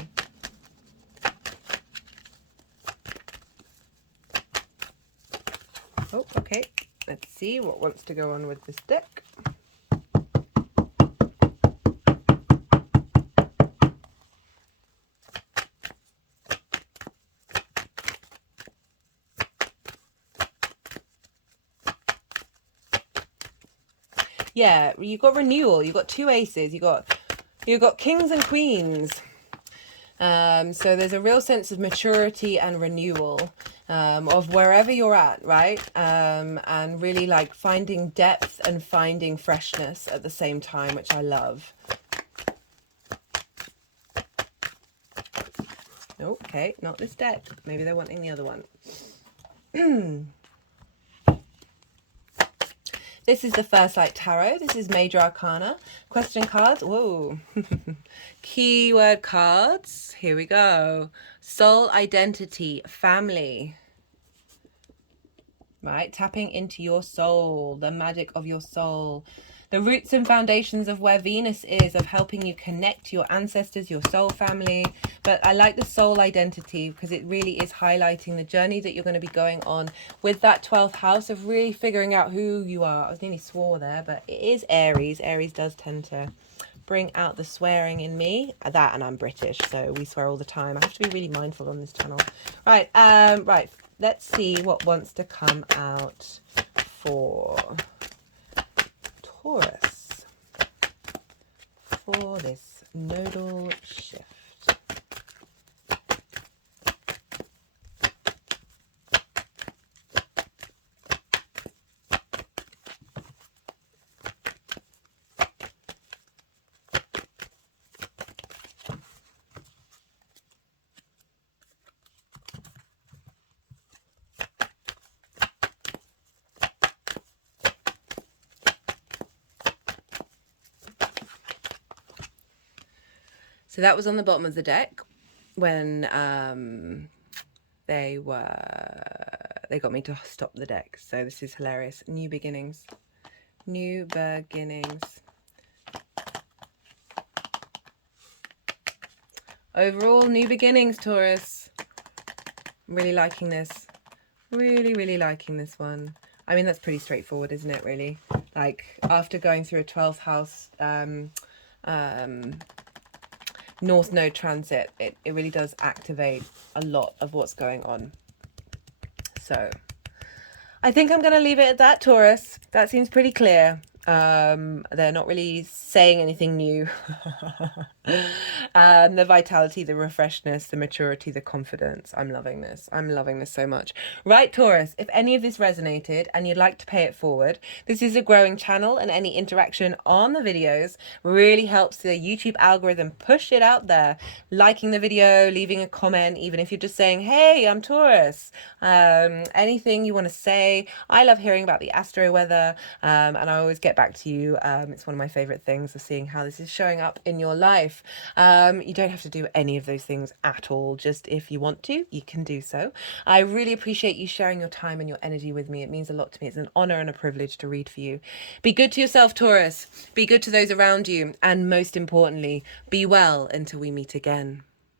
Oh, okay, let's see what wants to go on with this deck. Yeah, you've got renewal. You've got two aces. You've got kings and queens. So there's a real sense of maturity and renewal of wherever you're at, right? And really like finding depth and finding freshness at the same time, which I love. Okay, not this deck. Maybe they're wanting the other one. This is the First Light Tarot. This is Major Arcana. Question cards. Whoa. Keyword cards. Here we go. Soul, identity, family. Right? Tapping into your soul, the magic of your soul. The roots and foundations of where Venus is, of helping you connect to your ancestors, your soul family. But I like the soul identity because it really is highlighting the journey that you're going to be going on with that 12th house of really figuring out who you are. I was nearly swore there, but it is Aries. Aries does tend to bring out the swearing in me. That, and I'm British, so we swear all the time. I have to be really mindful on this channel. Right, right. Let's see what wants to come out for Taurus for this nodal shift. So that was on the bottom of the deck when they got me to stop the deck. So this is hilarious. New beginnings. New beginnings. Overall, new beginnings, Taurus. I'm really liking this. Really, really liking this one. I mean, that's pretty straightforward, isn't it, really? Like, after going through a 12th house North Node transit, it really does activate a lot of what's going on. So I think I'm going to leave it at that, Taurus. That seems pretty clear. They're not really saying anything new. The vitality, the refreshness, the maturity, the confidence. I'm loving this. I'm loving this so much. Right, Taurus, if any of this resonated and you'd like to pay it forward, this is a growing channel, and any interaction on the videos really helps the YouTube algorithm push it out there. Liking the video, leaving a comment, even if you're just saying, hey, I'm Taurus. Anything you want to say. I love hearing about the astro weather, and I always get back to you. It's one of my favorite things of seeing how this is showing up in your life. You don't have to do any of those things at all. Just if you want to, you can do so. I really appreciate you sharing your time and your energy with me. It means a lot to me. It's an honor and a privilege to read for you. Be good to yourself, Taurus. Be good to those around you. And most importantly, be well until we meet again.